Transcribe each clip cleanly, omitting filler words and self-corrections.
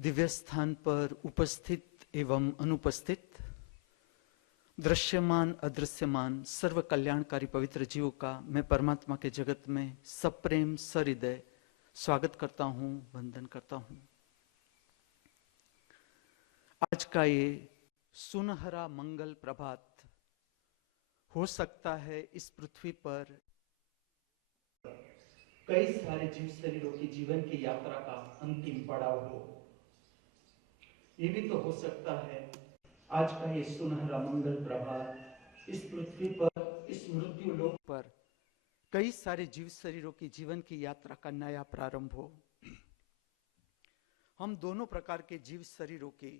दिव्य स्थान पर उपस्थित एवं अनुपस्थित, दृश्यमान अदृश्यमान सर्व कल्याणकारी पवित्र जीवों का मैं परमात्मा के जगत में सप्रेम सहृदय स्वागत करता हूं, वंदन करता हूं। आज का ये सुनहरा मंगल प्रभात हो सकता है इस पृथ्वी पर कई सारे जीव शरीरों की जीवन की यात्रा का अंतिम पड़ाव हो। ये भी तो हो सकता है आज का ये सुनहरा मंगल प्रभात इस पृथ्वी पर, इस मृत्यु लोक पर कई सारे जीव शरीरों की जीवन की यात्रा का नया प्रारंभ हो। हम दोनों प्रकार के जीव शरीरों की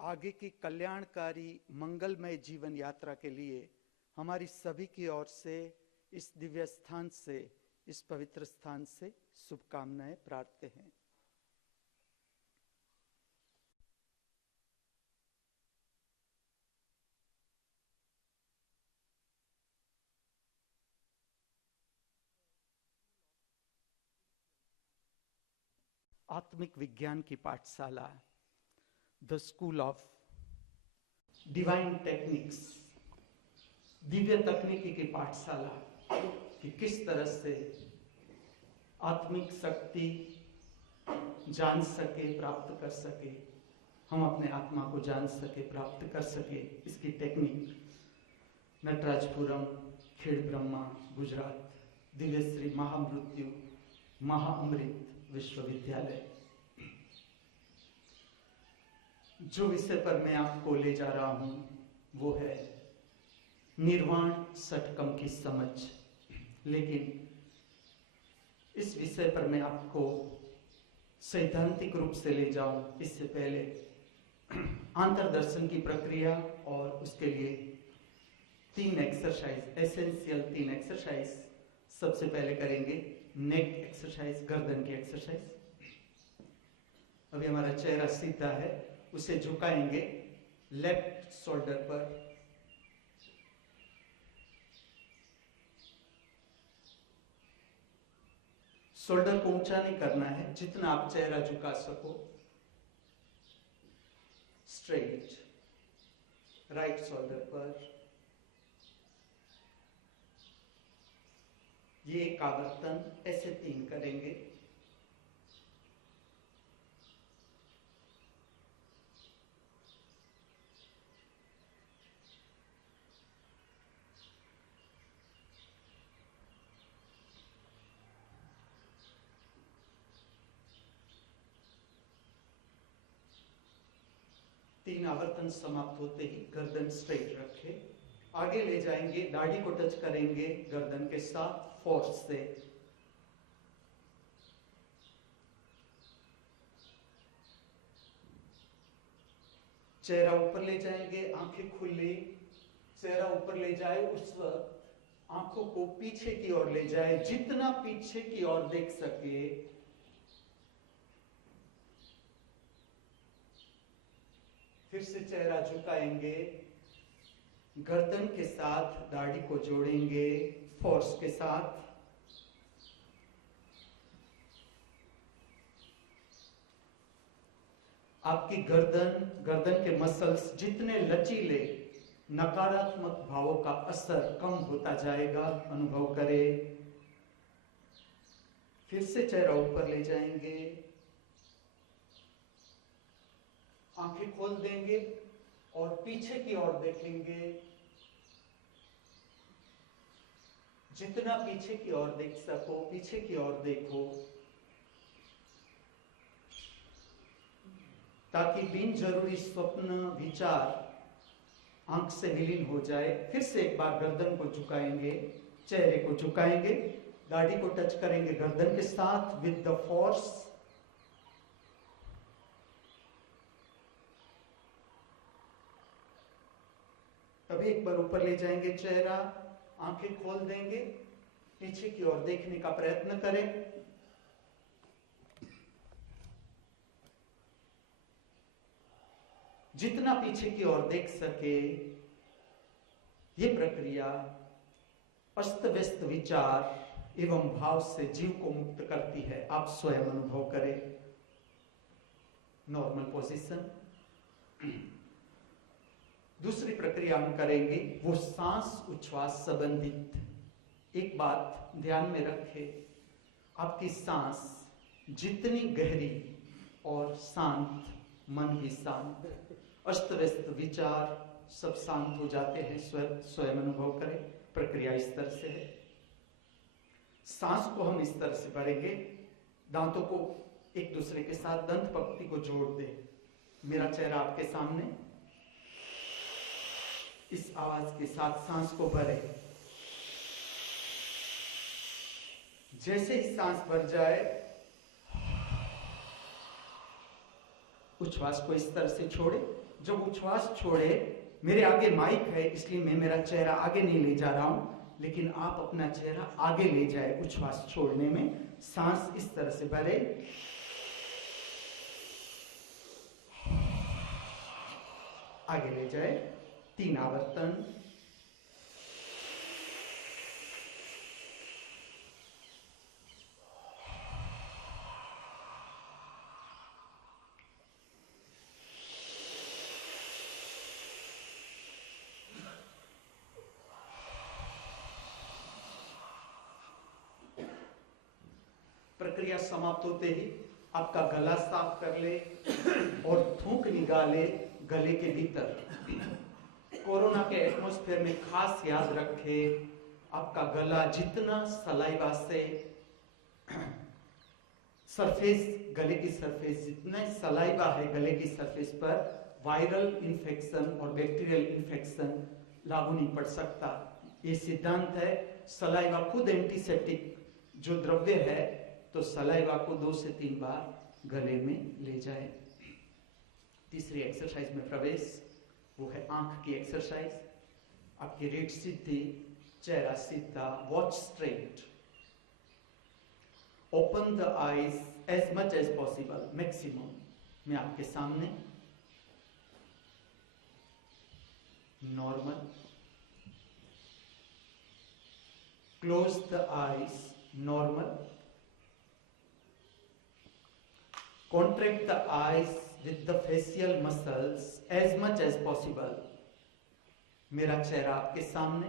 आगे की कल्याणकारी मंगलमय जीवन यात्रा के लिए हमारी सभी की ओर से इस दिव्य स्थान से, इस पवित्र स्थान से शुभकामनाएं प्रार्थते हैं। आत्मिक विज्ञान की पाठशाला, the school of divine techniques, Divya तकनीकी की पाठशाला कि किस तरह से आत्मिक शक्ति जान सके, प्राप्त कर सके, हम अपने आत्मा को जान सके, प्राप्त कर सके, इसकी टेक्निक नटराजपुरम, खेड़ ब्रह्मा, गुजरात, दिव्य श्री महामृत्यु महाअमृत विश्वविद्यालय। जो विषय पर मैं आपको ले जा रहा हूं वो है निर्वाण षटकम की समझ। लेकिन इस विषय पर मैं आपको सैद्धांतिक रूप से ले जाऊं इससे पहले अंतर्दर्शन की प्रक्रिया और उसके लिए 3 एक्सरसाइज, एसेंशियल 3 एक्सरसाइज। सबसे पहले करेंगे नेक एक्सरसाइज, गर्दन की एक्सरसाइज। अभी हमारा चेहरा सीधा है, उसे झुकाएंगे लेफ्ट शोल्डर पर। शोल्डर को ऊंचा नहीं करना है, जितना आप चेहरा झुका सको। स्ट्रेट राइट शोल्डर पर। ये एक आवर्तन, ऐसे 3 करेंगे। तीन आवर्तन समाप्त होते ही गर्दन स्ट्रेट रखे, आगे ले जाएंगे, दाढ़ी को टच करेंगे गर्दन के साथ फोर्स से। चेहरा ऊपर ले जाएंगे, आंखें खुली, चेहरा ऊपर ले जाए, उस वक्त आंखों को पीछे की ओर ले जाए, जितना पीछे की ओर देख सके। फिर से चेहरा झुकाएंगे, गर्दन के साथ दाढ़ी को जोड़ेंगे फोर्स के साथ। आपकी गर्दन के मसल्स जितने लचीले, नकारात्मक भावों का असर कम होता जाएगा, अनुभव करें। फिर से चेहरा ऊपर ले जाएंगे, आंखें खोल देंगे और पीछे की ओर देखेंगे। जितना पीछे की ओर देख सको, पीछे की ओर देखो, ताकि बिन जरूरी स्वप्न विचार आंख से विलीन हो जाए। फिर से एक बार गर्दन को झुकाएंगे, चेहरे को झुकाएंगे, दाढ़ी को टच करेंगे गर्दन के साथ विद द फोर्स। तभी एक बार ऊपर ले जाएंगे चेहरा, आंखें खोल देंगे, पीछे की ओर देखने का प्रयत्न करें। जितना पीछे की ओर देख सके, ये प्रक्रिया अस्त व्यस्त विचार एवं भाव से जीव को मुक्त करती है। आप स्वयं अनुभव करें। Normal position. दूसरी प्रक्रिया हम करेंगे वो सांस उच्छ्वास संबंधित। एक बात ध्यान में रखें, आपकी सांस जितनी गहरी और शांत, मन भी शांत, अस्त व्यस्त विचार सब शांत हो जाते हैं। स्वयं अनुभव करें, प्रक्रिया इस तरह से है। सांस को हम इस तरह से भरेंगे, दांतों को एक दूसरे के साथ दंत पंक्ति को जोड़ दे। मेरा चेहरा आपके सामने, इस आवाज के साथ सांस को भरे। जैसे ही सांस भर जाए, उच्छ्वास को इस तरह से छोड़े। जब उच्छ्वास छोड़े, मेरे आगे माइक है इसलिए मैं मेरा चेहरा आगे नहीं ले जा रहा हूं, लेकिन आप अपना चेहरा आगे ले जाए उच्छ्वास छोड़ने में। सांस इस तरह से भरे, आगे ले जाए, 3 आवर्तन। प्रक्रिया समाप्त होते ही आपका गला साफ कर ले और थूक निकाले गले के भीतर। कोरोना के एटमॉस्फेयर में खास याद रखे, आपका गला जितना सलाइवा से सरफेस, गले की सरफेस जितना सलाइवा है गले की सरफेस पर, वायरल इन्फेक्शन और बैक्टीरियल इन्फेक्शन लागू नहीं पड़ सकता। ये सिद्धांत है। सलाइवा खुद एंटीसेप्टिक जो द्रव्य है, तो सलाइवा को 2 से 3 बार गले में ले जाए। तीसरी एक्सरसाइज में प्रवेश, वो है आंख की एक्सरसाइज। आपकी रीढ़ सीधी, चेहरा सीधा, watch straight, open the eyes as much as possible, maximum. मैं आपके सामने, normal, close the eyes, normal, contract the eyes with the facial muscles as much as possible. मेरा चेहरा आपके सामने,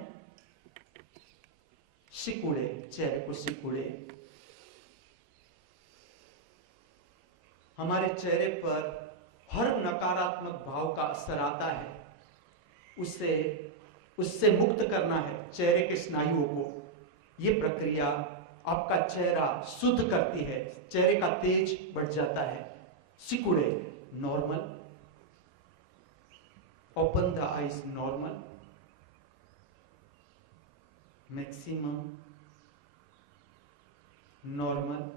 सिकुड़े, चेहरे को सिकुड़े। हमारे चेहरे पर हर नकारात्मक भाव का असर आता है, उससे मुक्त करना है चेहरे के स्नायुओं को। यह प्रक्रिया आपका चेहरा शुद्ध करती है, चेहरे का तेज बढ़ जाता है। सिकुड़े, normal, open the eyes, normal, maximum, normal,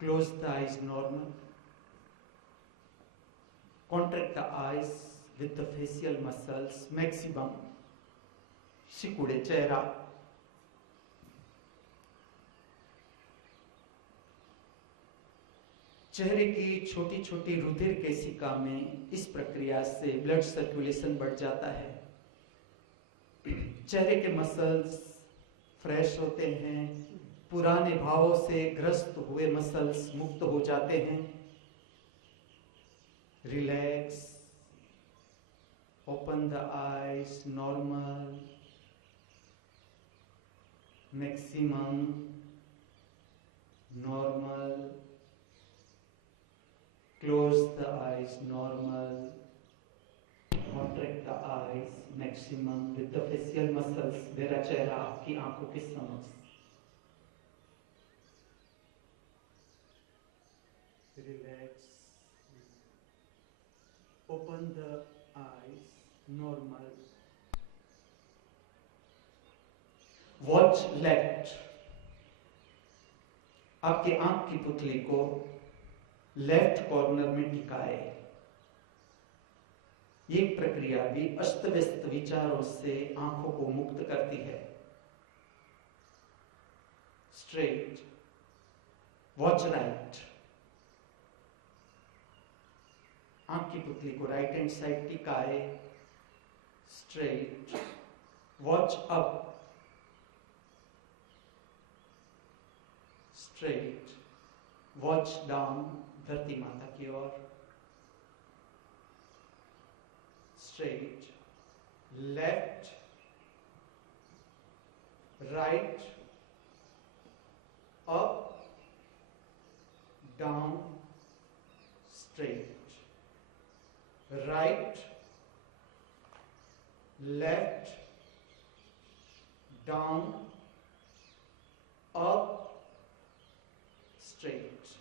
close the eyes, normal, contract the eyes with the facial muscles, maximum, सिकुड़े चेहरा। चेहरे की छोटी छोटी रुधिर केशिका में इस प्रक्रिया से ब्लड सर्कुलेशन बढ़ जाता है। चेहरे के मसल्स फ्रेश होते हैं, पुराने भावों से ग्रस्त हुए मसल्स मुक्त हो जाते हैं। Relax, open the eyes, normal, maximum, normal, close the eyes, normal, contract the eyes, maximum with the facial muscles। मेरा चेहरा आपकी आंखों के समक्ष, relax, open the eyes, normal, watch left। आपके आंख की पुतली को लेफ्ट कॉर्नर में टिकाए। ये प्रक्रिया भी अस्त व्यस्त विचारों से आंखों को मुक्त करती है। Straight, watch right. आंख की पुतली को राइट हैंड साइड टिकाए, straight, watch up, straight, watch down, धरती माता की ओर, straight, left, right, up, down, straight, right, left, down, up, straight,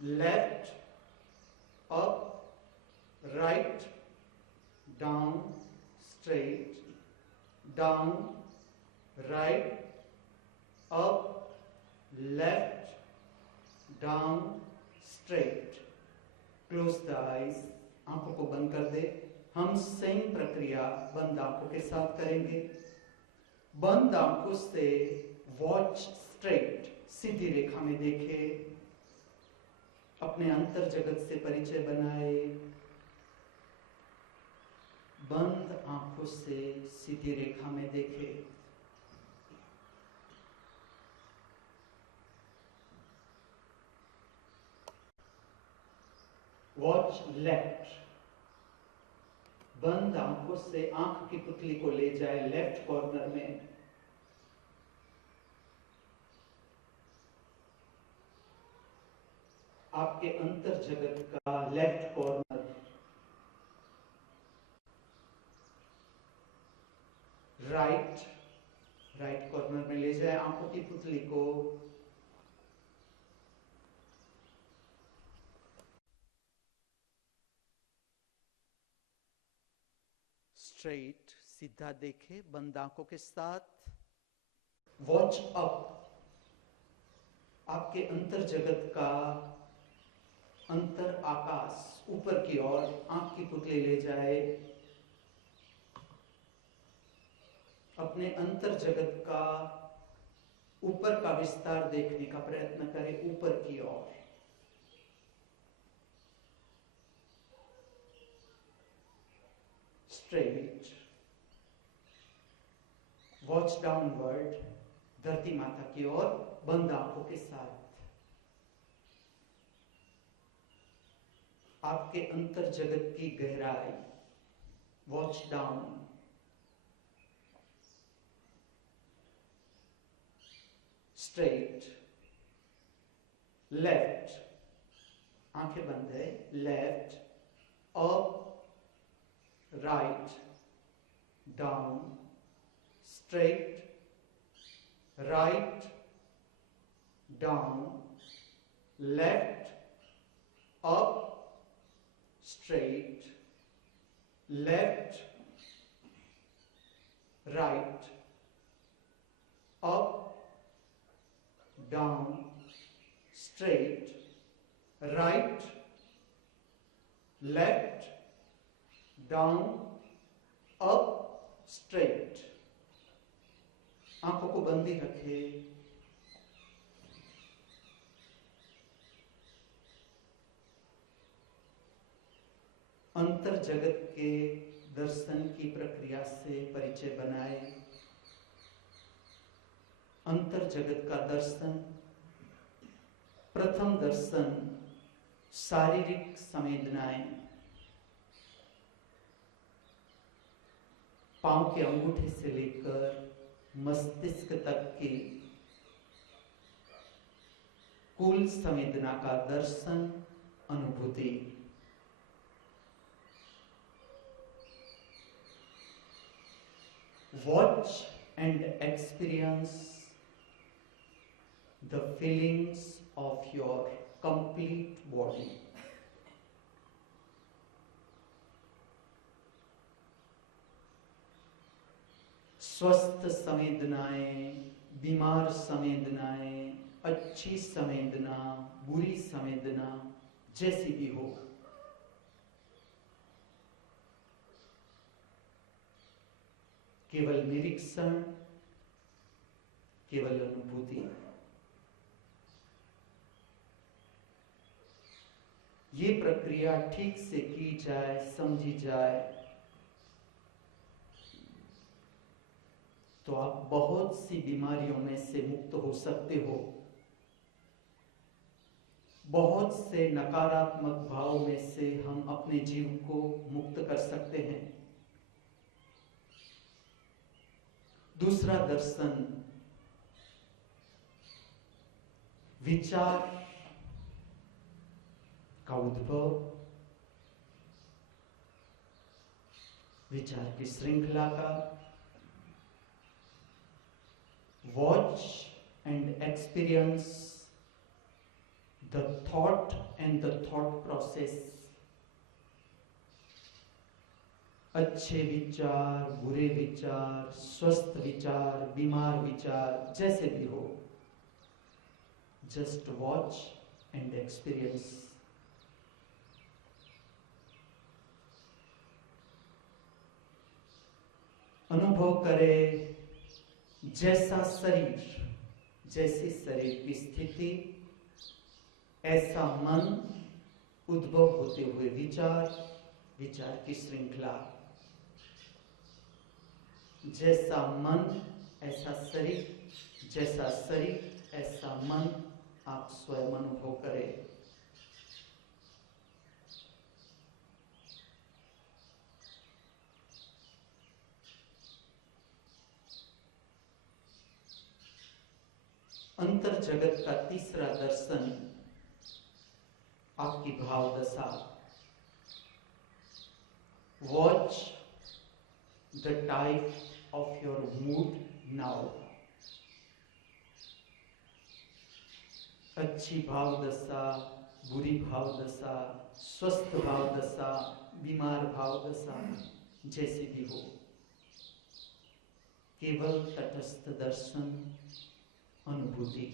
left, up, right, down, straight, down, right, up, left, down, straight. Close the eyes. आंखों को बंद कर दे। हम same प्रक्रिया बंद आंखों के साथ करेंगे। बंद आंखों से वॉच स्ट्रेट, सीधी रेखा में देखे, अपने अंतर जगत से परिचय बनाए। बंद आंखों से सीधी रेखा में देखे। वॉच लेफ्ट, बंद आंखों से आंख की पुतली को ले जाए लेफ्ट कॉर्नर में। आपके अंतर जगत का लेफ्ट कॉर्नर, राइट कॉर्नर में ले जाए आंखों की पुतली को। स्ट्रेट, सीधा देखे बंद आंखों के साथ। वॉच अप, आपके अंतर जगत का अंतर आकाश ऊपर की ओर आंख की पुतली ले जाए। अपने अंतर जगत का ऊपर का विस्तार देखने का प्रयत्न करें, ऊपर की ओर। स्ट्रेट, वॉच डाउनवर्ड, धरती माता की ओर, बंद आंखों के साथ। आपके अंतर जगत की गहराई, वॉच डाउन। स्ट्रेट, लेफ्ट, आंखें बंद है, left, up, right, down, straight, right, down, left, up, straight, left, right, up, down, straight, right, left, down, up, straight. आंखों को बंदी रखे। अंतर जगत के दर्शन की प्रक्रिया से परिचय बनाए। अंतर जगत का दर्शन, प्रथम दर्शन शारीरिक संवेदनाएं, पांव के अंगूठे से लेकर मस्तिष्क तक की कुल संवेदना का दर्शन, अनुभूति। Watch and experience the feelings of your complete body. स्वस्थ संवेदनाएं, बीमार संवेदनाएं, अच्छी संवेदना, बुरी संवेदना, जैसी भी हो, केवल निरीक्षण, केवल अनुभूति। ये प्रक्रिया ठीक से की जाए, समझी जाए, तो आप बहुत सी बीमारियों में से मुक्त हो सकते हो। बहुत से नकारात्मक भाव में से हम अपने जीव को मुक्त कर सकते हैं। दूसरा दर्शन विचार का उद्भव, विचार की श्रृंखला का, watch and experience the thought and the thought process. अच्छे विचार, बुरे विचार, स्वस्थ विचार, बीमार विचार, जैसे भी हो, जस्ट वॉच एंड एक्सपीरियंस। अनुभव करे जैसा शरीर, जैसी शरीर की स्थिति, ऐसा मन, उद्भव होते हुए विचार, विचार की श्रृंखला। जैसा मन ऐसा शरीर, जैसा शरीर ऐसा मन, आप स्वयं अनुभव करें। अंतर जगत का तीसरा दर्शन आपकी भाव दशा। Watch the type of your mood now. अच्छी भाव दशा, बुरी भाव दशा, स्वस्थ भाव दशा, बीमार भाव दशा, जैसे भी हो, केवल तटस्थ दर्शन, अनुभूति।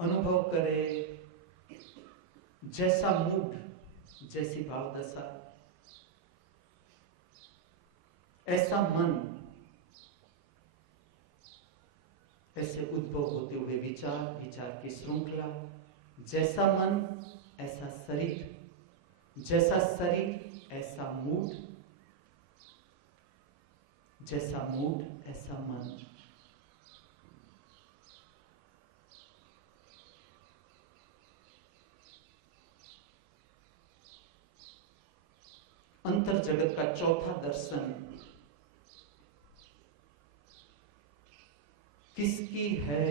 अनुभव करे जैसा मूड, जैसी भाव दशा, ऐसा मन, ऐसे उद्भव होते हुए विचार, विचार की श्रृंखला। जैसा मन ऐसा शरीर, जैसा शरीर ऐसा मूड, जैसा मूड ऐसा मन। अंतर जगत का चौथा दर्शन किसकी है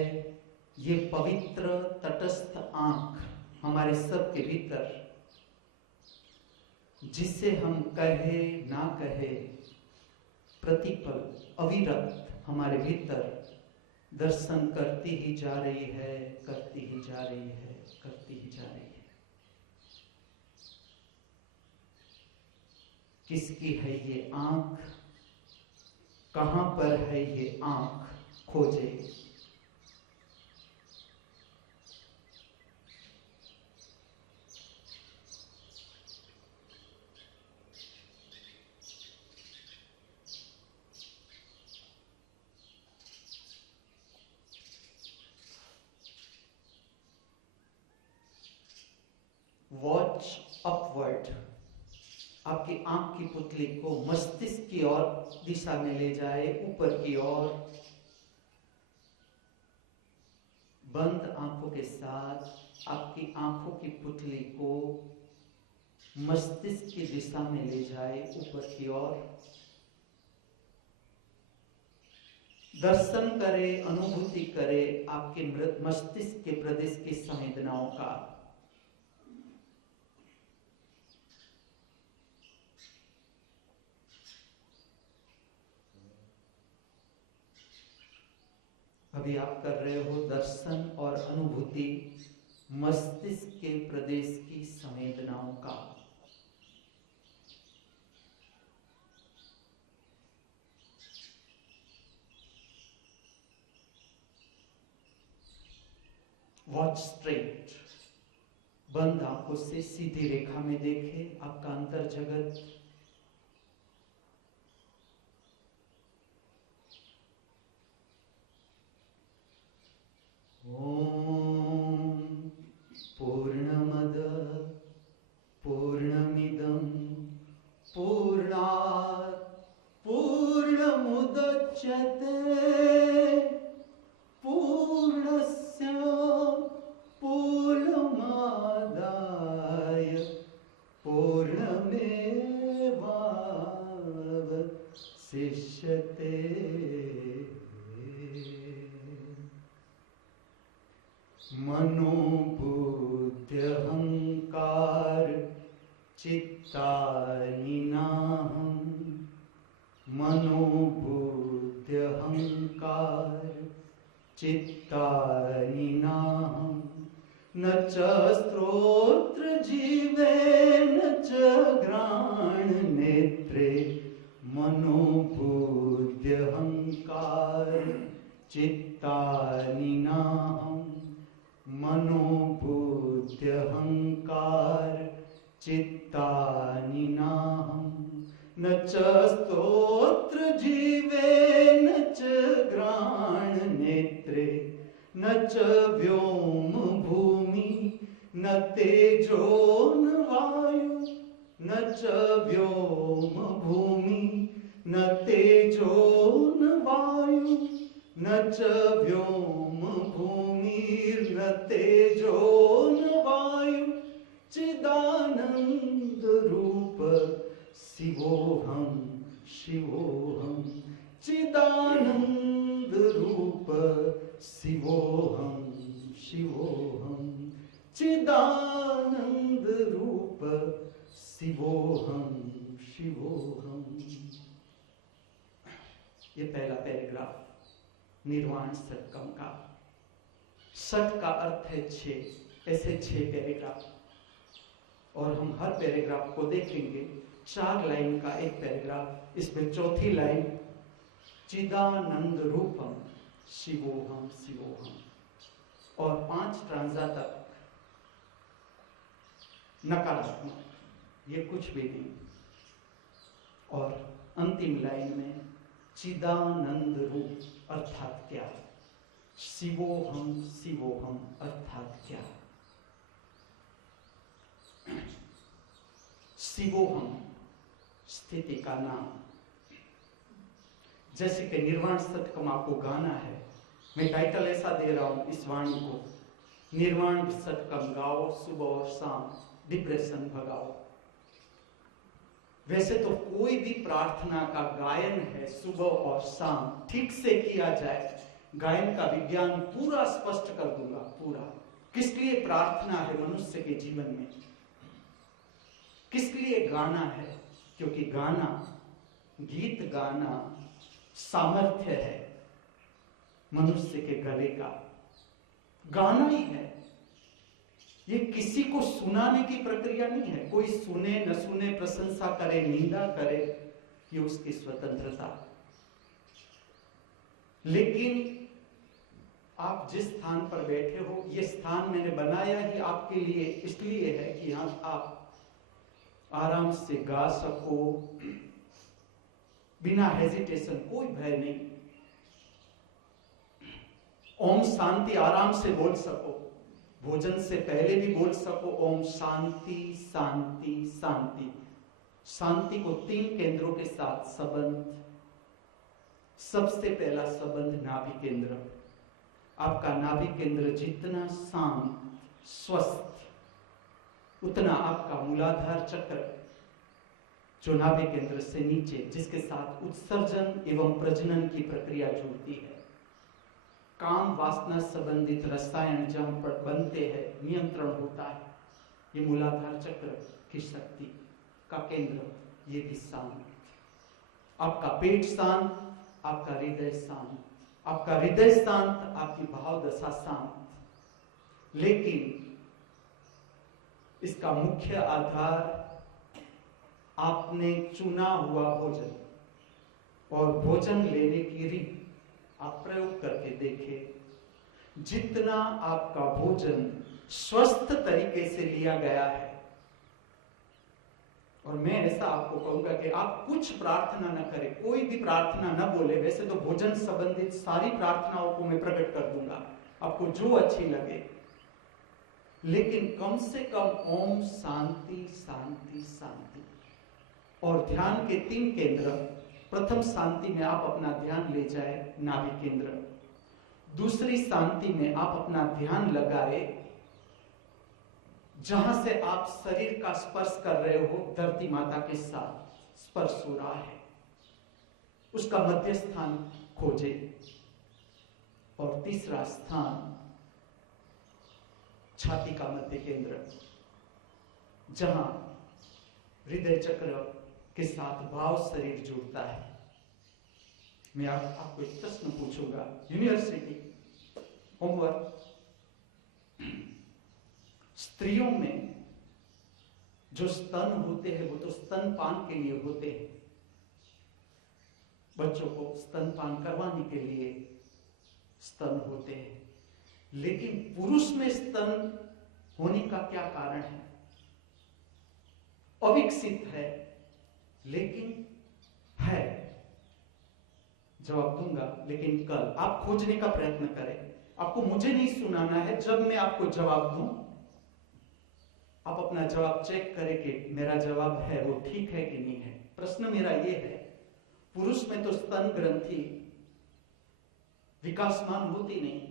ये पवित्र तटस्थ आंख हमारे सब के भीतर, जिसे हम कहे ना कहे प्रतिपल अविरत हमारे भीतर दर्शन करती ही जा रही है, करती ही जा रही है, करती ही जा रही है। किसकी है ये आंख, कहां पर है ये आंख, खोजे। वॉच अपवर्ड, आपकी आंख की पुतली को मस्तिष्क की ओर दिशा में ले जाए, ऊपर की ओर। बंद आंखों के साथ आपकी आंखों की पुतली को मस्तिष्क की दिशा में ले जाए, ऊपर की ओर। दर्शन करे, अनुभूति करे आपके मस्तिष्क के प्रदेश की संवेदनाओं का। अभी आप कर रहे हो दर्शन और अनुभूति मस्तिष्क के प्रदेश की संवेदनाओं का। वॉच स्ट्रेट, बंद आंखों से सीधी रेखा में देखे आपका अंतर जगत। ओम पूर्णमद पूर्णमिदं समुदच्यते पूर्णस्य पूर्णमादाय पूर्णमेवावशिष्यते। मनोबुद्ध्यहंकार चित्तानि नाहं। मनोबुद्ध्यहंकार चित्तानि नाहं। न च श्रोत्रजीवे न च घ्राणनेत्रे। मनोबुद्ध्यहंकार चित्तानि नाहं। मनोबुद्ध्यहंकार चित्तानि नाहं। न च स्तोत्रजीवे न च घ्राणनेत्रे। न च व्योम भूमि न तेजो न वायु। न च व्योम भूमि न तेजो न वायु। न च व्योम भूमिर्न तेजो न वायु। चिदानंद रूप शिवोहम शिवोहम। चिदानंद रूप शिवोहम शिवोहम। चिदानंद रूप शिवोहम शिवोहम। ये पहला पैराग्राफ निर्वाण षटकम का। षट का अर्थ है 6, ऐसे 6 पैराग्राफ, और हम हर पैराग्राफ को देखेंगे। 4 लाइन का एक पैराग्राफ, इसमें चौथी लाइन चिदानंद रूपम शिवोहम शिवोहम, और 5 ट्रांजा तक नकारात्मक, ये कुछ भी नहीं। और अंतिम लाइन में चिदानंद रूप अर्थात क्या, शिवोहम शिवोहम अर्थात क्या। शिवोहम स्थिति का नाम। जैसे कि निर्वाण षटकम आपको गाना है, मैं टाइटल ऐसा दे रहा हूं इस वाणी को, निर्वाण षटकम गाओ सुबह और शाम, डिप्रेशन भगाओ। वैसे तो कोई भी प्रार्थना का गायन है सुबह और शाम, ठीक से किया जाए, गायन का विज्ञान पूरा स्पष्ट कर दूंगा पूरा। किस लिए प्रार्थना है मनुष्य के जीवन में, किस लिए गाना है, क्योंकि गाना, गीत गाना सामर्थ्य है मनुष्य के गले का। गाना ही है, ये किसी को सुनाने की प्रक्रिया नहीं है। कोई सुने न सुने, प्रशंसा करे निंदा करे, ये उसकी स्वतंत्रता। लेकिन आप जिस स्थान पर बैठे हो, ये स्थान मैंने बनाया ही आपके लिए इसलिए है कि यहां आप आराम से गा सको, बिना हेजिटेशन, कोई भय नहीं। ओम शांति आराम से बोल सको, भोजन से पहले भी बोल सको ओम शांति शांति शांति। शांति को 3 केंद्रों के साथ संबंध। सबसे पहला संबंध नाभि केंद्र। आपका नाभि केंद्र जितना शांत स्वस्थ, उतना आपका मूलाधार चक्र, जो नाभि केंद्र से नीचे, जिसके साथ उत्सर्जन एवं प्रजनन की प्रक्रिया जुड़ती है, काम वासना संबंधित रसायन जहां पर बनते हैं, नियंत्रण होता है, ये मूलाधार चक्र की शक्ति का केंद्र, ये भी शांत। आपका पेट शांत, आपका हृदय शांत, आपका हृदय शांत, आपकी भाव दशा शांत। लेकिन इसका मुख्य आधार आपने चुना हुआ भोजन और भोजन लेने की रीत। आप प्रयोग करके देखें, जितना आपका भोजन स्वस्थ तरीके से लिया गया है, और मैं ऐसा आपको कहूंगा कि आप कुछ प्रार्थना न करें, कोई भी प्रार्थना न बोले। वैसे तो भोजन संबंधित सारी प्रार्थनाओं को मैं प्रकट कर दूंगा, आपको जो अच्छी लगे, लेकिन कम से कम ओम शांति शांति शांति। और ध्यान के 3 केंद्र, प्रथम शांति में आप अपना ध्यान ले जाए नाभि केंद्र, दूसरी शांति में आप अपना ध्यान लगाए जहां से आप शरीर का स्पर्श कर रहे हो, धरती माता के साथ स्पर्श हो रहा है, उसका मध्य स्थान खोजे। और तीसरा स्थान छाती का मध्य केंद्र, जहां हृदय चक्र के साथ भाव शरीर जुड़ता है। मैं आपको एक प्रश्न पूछूंगा, यूनिवर्सिटी होमवर्क। स्त्रियों में जो स्तन होते हैं वो तो स्तनपान के लिए होते हैं, बच्चों को स्तनपान करवाने के लिए स्तन होते हैं, लेकिन पुरुष में स्तन होने का क्या कारण है? अविकसित है लेकिन है। जवाब दूंगा, लेकिन कल आप खोजने का प्रयत्न करें। आपको मुझे नहीं सुनाना है, जब मैं आपको जवाब दूं आप अपना जवाब चेक करें कि मेरा जवाब है वो ठीक है कि नहीं है। प्रश्न मेरा ये है, पुरुष में तो स्तन ग्रंथि विकासमान होती नहीं,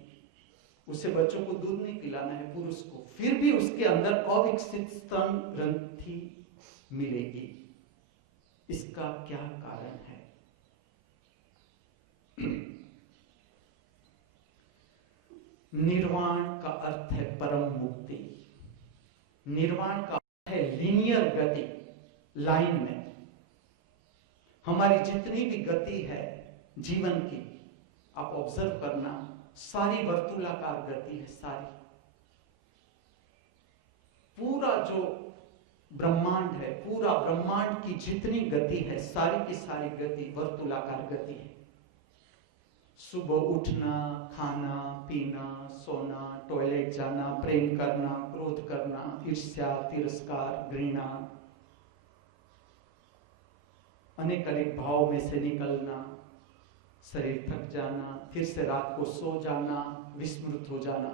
उसे बच्चों को दूध नहीं पिलाना है पुरुष को, फिर भी उसके अंदर अविकसित स्तन ग्रंथि मिलेगी। इसका क्या कारण है? निर्वाण का अर्थ है परम मुक्ति। निर्वाण का अर्थ है लीनियर गति, लाइन में। हमारी जितनी भी गति है जीवन की, आप ऑब्जर्व करना, सारी वर्तुलाकार गति है, सारी। पूरा जो ब्रह्मांड है, पूरा ब्रह्मांड की जितनी गति है, सारी की सारी गति वर्तुलाकार गति है। सुबह उठना, खाना पीना, सोना, टॉयलेट जाना, प्रेम करना, क्रोध करना, ईर्ष्या, तिरस्कार, घृणा, अनेक अनेक भाव में से निकलना, शरीर थक जाना, फिर से रात को सो जाना, विस्मृत हो जाना।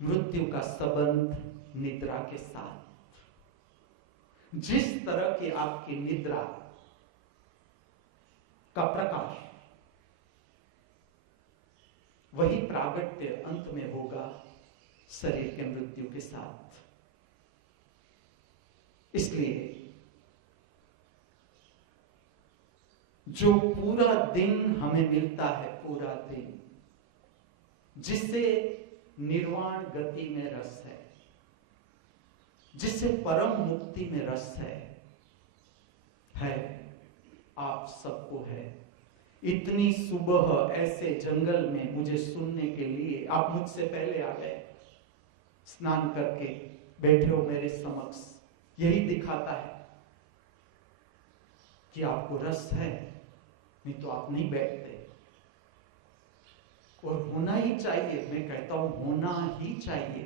मृत्यु का संबंध निद्रा के साथ। जिस तरह की आपकी निद्रा का प्रकाश, वही प्रागट्य अंत में होगा शरीर के मृत्यु के साथ। इसलिए जो पूरा दिन हमें मिलता है, पूरा दिन, जिससे निर्वाण गति में रस है, जिससे परम मुक्ति में रस है आप सबको है। इतनी सुबह ऐसे जंगल में मुझे सुनने के लिए आप मुझसे पहले आ गए, स्नान करके बैठे हो मेरे समक्ष। यही दिखाता है कि आपको रस है, नहीं तो आप नहीं बैठते। और होना ही चाहिए, मैं कहता हूं होना ही चाहिए,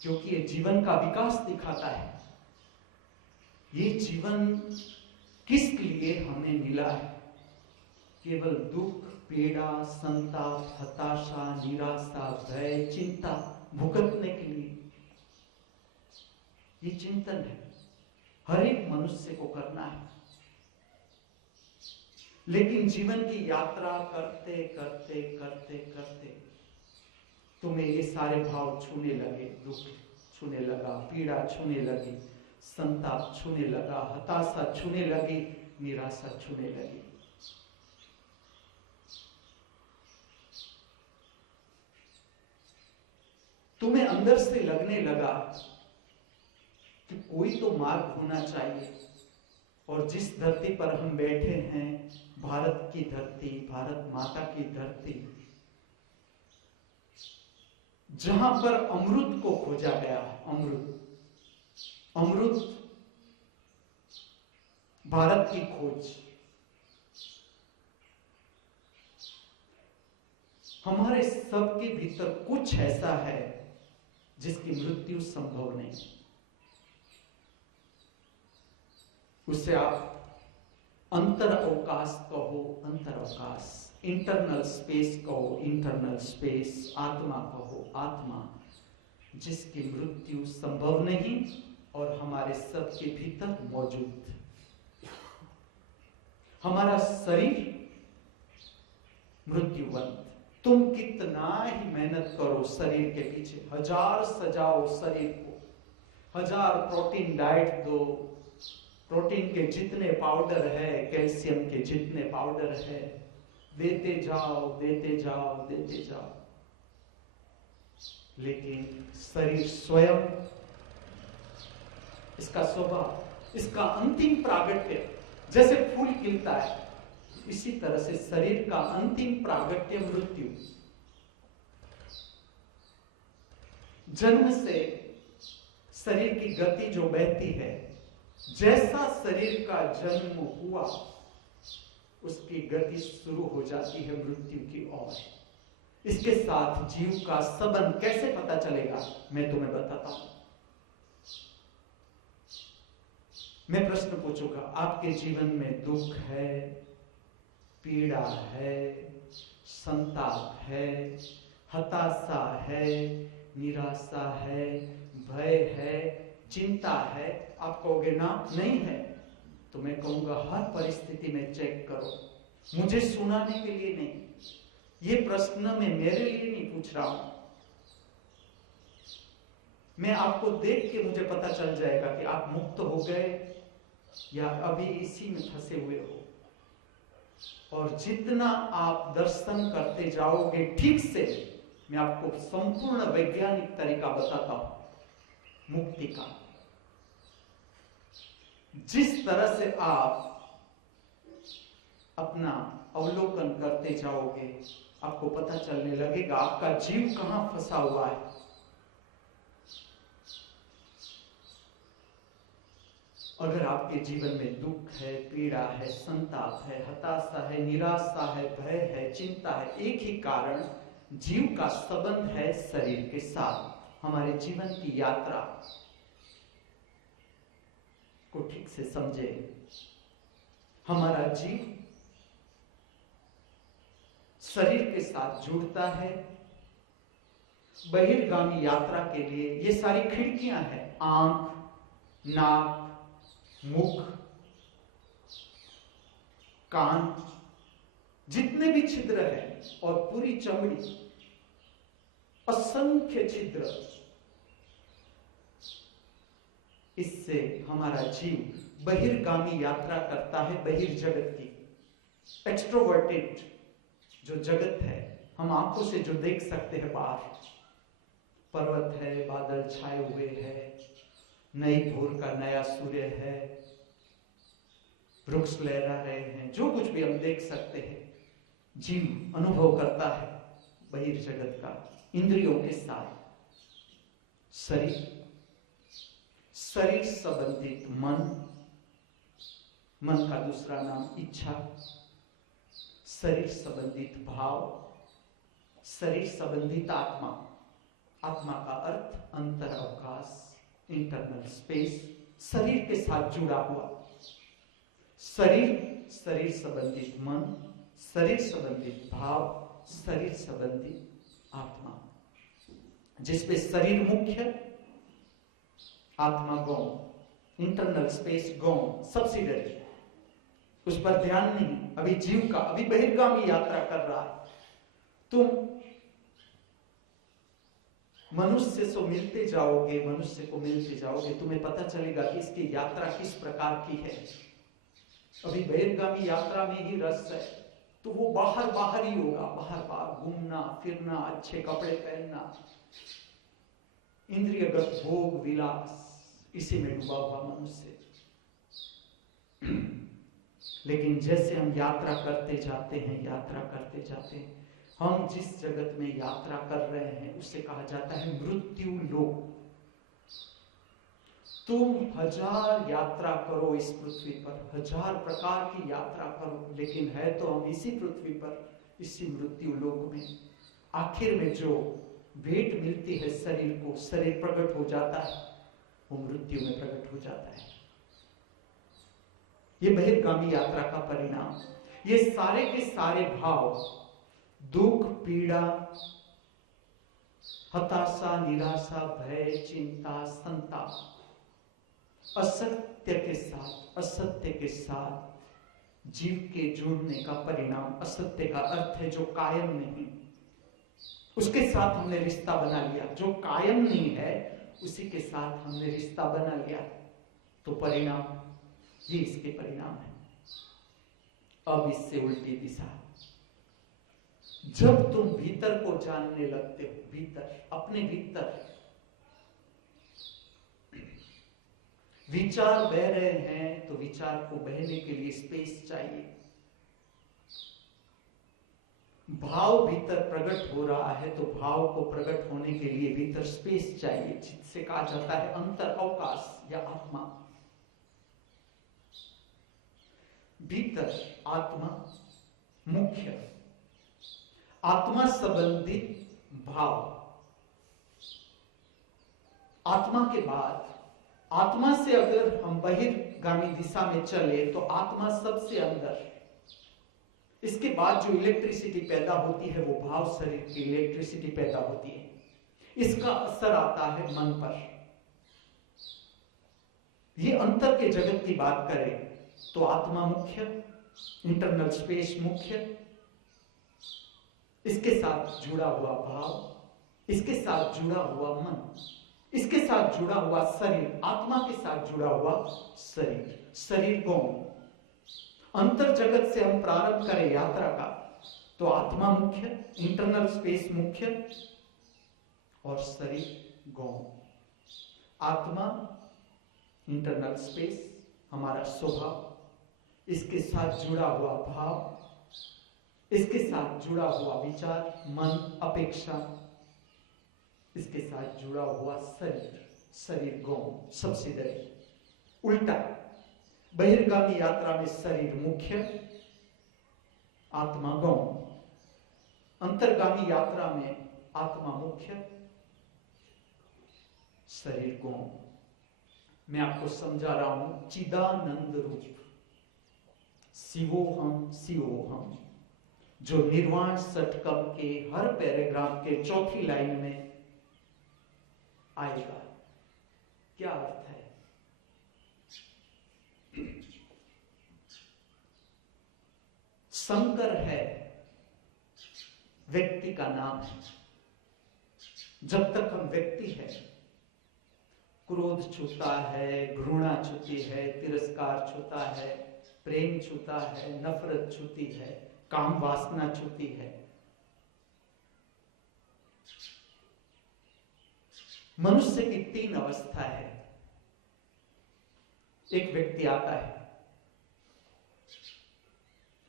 क्योंकि ये जीवन का विकास दिखाता है। ये जीवन किस लिए हमें मिला है? केवल दुख, पीड़ा, संताप, हताशा, निराशा, भय, चिंता भुगतने के लिए। ये चिंतन है, हर एक मनुष्य को करना है। लेकिन जीवन की यात्रा करते करते करते करते तुम्हें ये सारे भाव छूने लगे। दुख छूने लगा, पीड़ा छूने लगी, संताप छूने लगा, हताशा छूने लगी, निराशा छूने लगी। तुम्हें अंदर से लगने लगा कि कोई तो मार्ग होना चाहिए। और जिस धरती पर हम बैठे हैं, भारत की धरती, भारत माता की धरती, जहां पर अमृत को खोजा गया, अमृत भारत की खोज। हमारे सबके भीतर कुछ ऐसा है जिसकी मृत्यु संभव नहीं। उसे आप अंतर अवकाश कहो, अंतर अवकाश, इंटरनल स्पेस कहो, इंटरनल स्पेस, आत्मा कहो, आत्मा, जिसकी मृत्यु संभव नहीं और हमारे सबके भीतर मौजूद। हमारा शरीर मृत्युवंत। तुम कितना ही मेहनत करो शरीर के पीछे, 1000 सजाओ शरीर को, 1000 प्रोटीन डाइट दो, प्रोटीन के जितने पाउडर है, कैल्शियम के जितने पाउडर है, देते जाओ देते जाओ देते जाओ, लेकिन शरीर स्वयं, इसका स्वभाव, इसका अंतिम प्रागट्य जैसे फूल खिलता है, इसी तरह से शरीर का अंतिम प्रागट्य मृत्यु। जन्म से शरीर की गति जो बहती है, जैसा शरीर का जन्म हुआ उसकी गति शुरू हो जाती है मृत्यु की ओर। इसके साथ जीव का संबंध कैसे पता चलेगा, मैं तुम्हें बताता हूं। मैं प्रश्न पूछूंगा, आपके जीवन में दुख है, पीड़ा है, संताप है, हताशा है, निराशा है, भय है, चिंता है? आप कहोगे ना, नहीं है। तो मैं कहूंगा हर परिस्थिति में चेक करो। मुझे सुनाने के लिए नहीं, ये प्रश्न मैं मेरे लिए नहीं पूछ रहा हूं। मैं आपको देख के मुझे पता चल जाएगा कि आप मुक्त हो गए या अभी इसी में फंसे हुए हो। और जितना आप दर्शन करते जाओगे ठीक से, मैं आपको संपूर्ण वैज्ञानिक तरीका बताता हूं मुक्ति का। जिस तरह से आप अपना अवलोकन करते जाओगे, आपको पता चलने लगेगा आपका जीव कहां फंसा हुआ है। अगर आपके जीवन में दुख है, पीड़ा है, संताप है, हताशा है, निराशा है, भय है, चिंता है, एक ही कारण, जीव का संबंध है शरीर के साथ। हमारे जीवन की यात्रा को ठीक से समझे। हमारा जीव शरीर के साथ जुड़ता है बहिर्गामी यात्रा के लिए। ये सारी खिड़कियां हैं, आंख, नाक, मुख, कान, जितने भी छिद्र हैं, और पूरी चमड़ी, असंख्य छिद्र। इससे हमारा जीव बहिर्गामी यात्रा करता है बहिर्जगत की। एक्सट्रोवर्टेड जो जगत है, हम आंखों से जो देख सकते हैं बाहर, पर्वत है, बादल छाए हुए हैं, नई भोर का नया सूर्य है, वृक्ष लहरा रहे हैं, जो कुछ भी हम देख सकते हैं, जीव अनुभव करता है बहिर्जगत का इंद्रियों के साथ। शरीर संबंधित मन, मन का दूसरा नाम इच्छा, शरीर संबंधित भाव, शरीर संबंधित आत्मा। आत्मा का अर्थ अंतर अवकाश, इंटरनल स्पेस, शरीर के साथ जुड़ा हुआ। शरीर संबंधित मन, शरीर संबंधित भाव, शरीर संबंधित आत्मा। जिसपे शरीर मुख्य, आत्मा गौण, इंटरनल स्पेस गौण, सब्सिडरी, उस पर ध्यान नहीं। अभी जीव का अभी बहिर्गामी यात्रा कर रहा है। तुम मनुष्य से मिलते जाओगे, मनुष्य को मिलते जाओगे, तुम्हें पता चलेगा कि इसकी यात्रा किस प्रकार की है। अभी बहिर्गामी यात्रा में ही रस है, तो वो बाहर ही होगा, बाहर घूमना फिरना, अच्छे कपड़े पहनना, इंद्रियगत भोग विलास, इसी में डूबा हुआ मनुष्य। लेकिन जैसे हम यात्रा करते जाते हैं, हम जिस जगत में यात्रा कर रहे हैं उसे कहा जाता है मृत्यु लोक। तुम 1000 यात्रा करो इस पृथ्वी पर, 1000 प्रकार की यात्रा करो, लेकिन है तो हम इसी पृथ्वी पर, इसी मृत्यु लोक में। आखिर में जो भेंट मिलती है शरीर को, शरीर प्रकट हो जाता है, वो मृत्यु में प्रकट हो जाता है। ये बहिर्गामी यात्रा का परिणाम। ये सारे के सारे भाव, दुख, पीड़ा, हताशा, निराशा, भय, चिंता, संताप, असत्य के साथ जीव के जुड़ने का परिणाम, असत्य का अर्थ है जो कायम नहीं, उसके साथ हमने रिश्ता बना लिया। जो कायम नहीं है उसी के साथ हमने रिश्ता बना लिया, तो परिणाम ये इसके परिणाम है। अब इससे उल्टी दिशा, जब तुम भीतर को जानने लगते हो, भीतर, अपने भीतर विचार बह रहे हैं तो विचार को बहने के लिए स्पेस चाहिए। भाव भीतर प्रकट हो रहा है तो भाव को प्रकट होने के लिए भीतर स्पेस चाहिए, जिससे कहा जाता है अंतर अवकाश या आत्मा। भीतर आत्मा मुख्य, आत्मा संबंधित भाव, आत्मा के बाद, आत्मा से अगर हम बहिर्गामी दिशा में चले तो आत्मा सबसे अंदर, इसके बाद जो इलेक्ट्रिसिटी पैदा होती है वो भाव शरीर की इलेक्ट्रिसिटी पैदा होती है, इसका असर आता है मन पर। ये अंतर के जगत की बात करें तो आत्मा मुख्य, इंटरनल स्पेस मुख्य, इसके साथ जुड़ा हुआ भाव, इसके साथ जुड़ा हुआ मन, इसके साथ जुड़ा हुआ शरीर, आत्मा के साथ जुड़ा हुआ शरीर, शरीर गौण। अंतर जगत से हम प्रारंभ करें यात्रा का तो आत्मा मुख्य, इंटरनल स्पेस मुख्य और शरीर गौण। आत्मा, इंटरनल स्पेस, हमारा स्वभाव, इसके साथ जुड़ा हुआ भाव, इसके साथ जुड़ा हुआ विचार, मन, अपेक्षा, इसके साथ जुड़ा हुआ शरीर, शरीर गौण, सब्सिडरी। उल्टा, बहिर्गामी यात्रा में शरीर मुख्य, आत्मा गौण। अंतर्गामी यात्रा में आत्मा मुख्य, शरीर गौण। मैं आपको समझा रहा हूं, चिदानंद रूप शिवोहम शिवोहम, जो निर्वाण षटकम के हर पैराग्राफ के चौथी लाइन में आएगा। क्या अर्थ है? शंकर है, व्यक्ति का नाम है। जब तक हम व्यक्ति है, क्रोध छूता है, घृणा छूती है, तिरस्कार छूता है, प्रेम छूता है, नफरत छूती है, काम वासना छूती है। मनुष्य की तीन अवस्था है। एक व्यक्ति आता है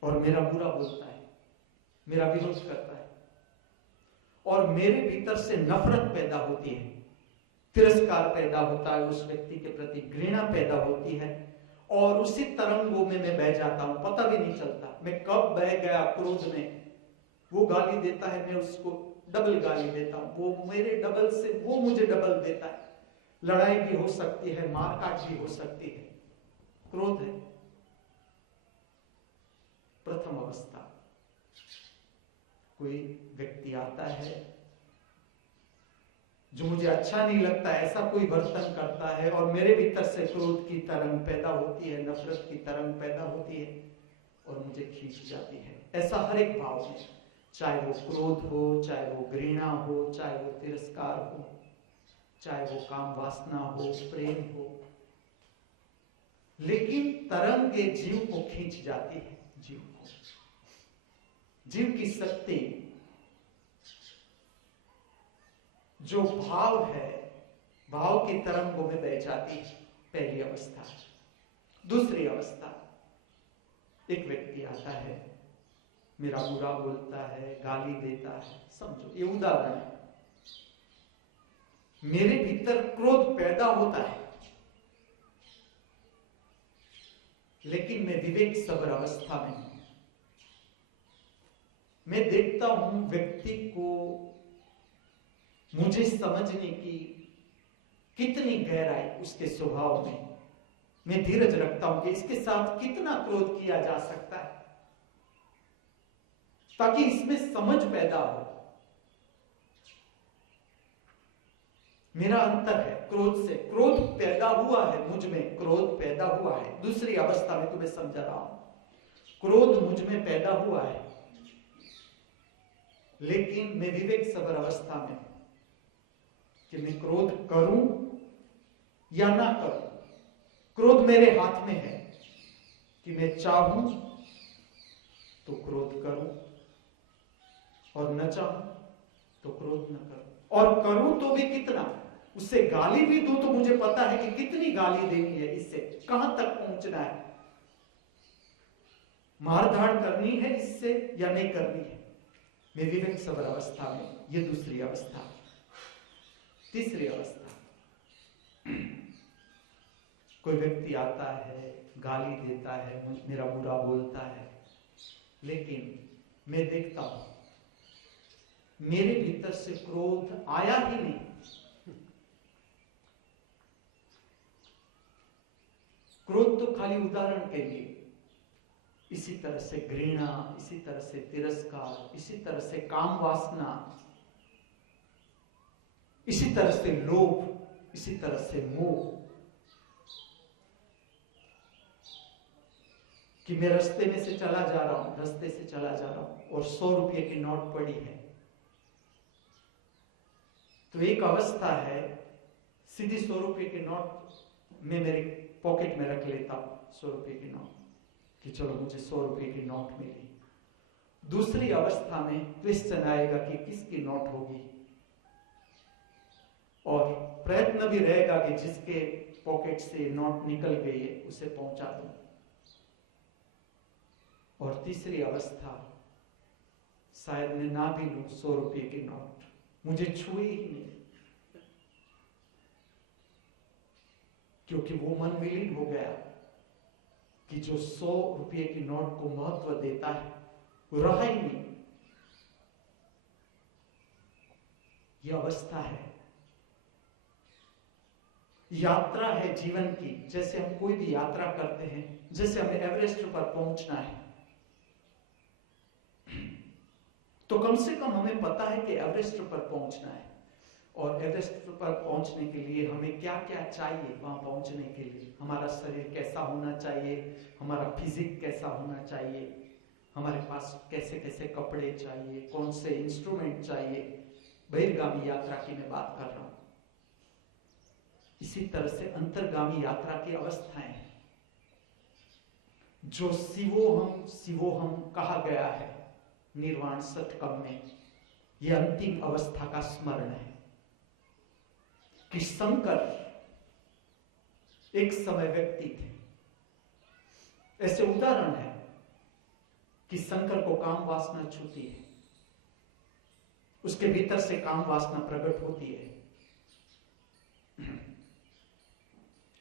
और मेरा बुरा बोलता है, मेरा विरोध करता है, और मेरे भीतर से नफरत पैदा होती है, तिरस्कार पैदा होता है, उस व्यक्ति के प्रति घृणा पैदा होती है, और उसी तरंगों में मैं बह जाता हूं, पता भी नहीं चलता मैं कब बह गया क्रोध में। वो गाली देता है, मैं उसको डबल गाली देता हूं, वो मेरे डबल से वो मुझे डबल देता है। लड़ाई भी हो सकती है, मारकाट भी हो सकती है। क्रोध है प्रथम अवस्था। कोई व्यक्ति आता है जो मुझे अच्छा नहीं लगता, ऐसा कोई वर्तन करता है, और मेरे भीतर से क्रोध की तरंग पैदा होती है, नफरत की तरंग पैदा होती है और मुझे खींच जाती है। ऐसा हर एक भाव में, चाहे वो क्रोध हो, चाहे वो घृणा हो, चाहे वो तिरस्कार हो, चाहे वो काम वासना हो, प्रेम हो, लेकिन तरंग जीव को खींच जाती है। जीव को, जीव की शक्ति जो भाव है, भाव की तरंगों में बह जाती है। पहली अवस्था। दूसरी अवस्था, एक व्यक्ति आता है, मेरा बुरा बोलता है, गाली देता है, समझो ये उदाहरण है। मेरे भीतर क्रोध पैदा होता है, लेकिन मैं विवेक सबर अवस्था में हूं। मैं देखता हूं व्यक्ति को, मुझे समझने की कितनी गहराई उसके स्वभाव में। मैं धीरज रखता हूं कि इसके साथ कितना क्रोध किया जा सकता है, ताकि इसमें समझ पैदा हो। मेरा अंतर है क्रोध से। क्रोध पैदा हुआ है मुझ में, क्रोध पैदा हुआ है। दूसरी अवस्था में तुम्हें समझा रहा हूं, क्रोध मुझ में पैदा हुआ है, लेकिन मैं विवेक सबर अवस्था में कि मैं क्रोध करूं या ना करूं। क्रोध मेरे हाथ में है कि मैं चाहूं तो क्रोध करूं और न चाहूं तो क्रोध न करूं, और करूं तो भी कितना। उससे गाली भी दूं तो मुझे पता है कि कितनी गाली देनी है, इससे कहां तक पहुंचना है, मारधाड़ करनी है इससे या नहीं करनी है। मैं विवेक सबर अवस्था में, ये दूसरी अवस्था। तीसरी अवस्था, कोई व्यक्ति आता है, गाली देता है, मेरा बुरा बोलता है, लेकिन मैं देखता हूं मेरे भीतर से क्रोध आया ही नहीं। क्रोध तो खाली उदाहरण के लिए, इसी तरह से घृणा, इसी तरह से तिरस्कार, इसी तरह से काम वासना, इसी तरह से लोभ, इसी तरह से मोह, कि मैं रास्ते में से चला जा रहा हूं, रास्ते से चला जा रहा हूं और 100 रुपये की नोट पड़ी है, तो एक अवस्था है सीधी 100 रुपये की नोट मैं मेरे पॉकेट में रख लेता हूं, 100 रुपये की नोट, कि चलो मुझे 100 रुपये की नोट मिली। दूसरी अवस्था में क्वेश्चन आएगा कि किसकी नोट होगी, और प्रयत्न भी रहेगा कि जिसके पॉकेट से नोट निकल गई है उसे पहुंचा दूं। और तीसरी अवस्था, शायद मैं ना भी लूं 100 रुपये की नोट, मुझे छुए ही नहीं, क्योंकि वो मन विलीन हो गया कि जो 100 रुपये की नोट को महत्व देता है वो रहा ही नहीं। यह अवस्था है, यात्रा है जीवन की। जैसे हम कोई भी यात्रा करते हैं, जैसे हमें एवरेस्ट पर पहुंचना है, तो कम से कम हमें पता है कि एवरेस्ट पर पहुंचना है, और एवरेस्ट पर पहुंचने के लिए हमें क्या क्या चाहिए। वहां पहुंचने के लिए हमारा शरीर कैसा होना चाहिए, हमारा फिजिक कैसा होना चाहिए, हमारे पास कैसे कैसे कपड़े चाहिए, कौन से इंस्ट्रूमेंट चाहिए। बहिर्गामी यात्रा की मैं बात कर रहा हूं। इसी तरह से अंतर्गामी यात्रा की अवस्थाएं हैं, जो शिवोहम कहा गया है निर्वाण सतकम में। यह अंतिम अवस्था का स्मरण है कि शंकर एक समय व्यक्ति थे। ऐसे उदाहरण है कि शंकर को काम वासना छूती है, उसके भीतर से काम वासना प्रकट होती है।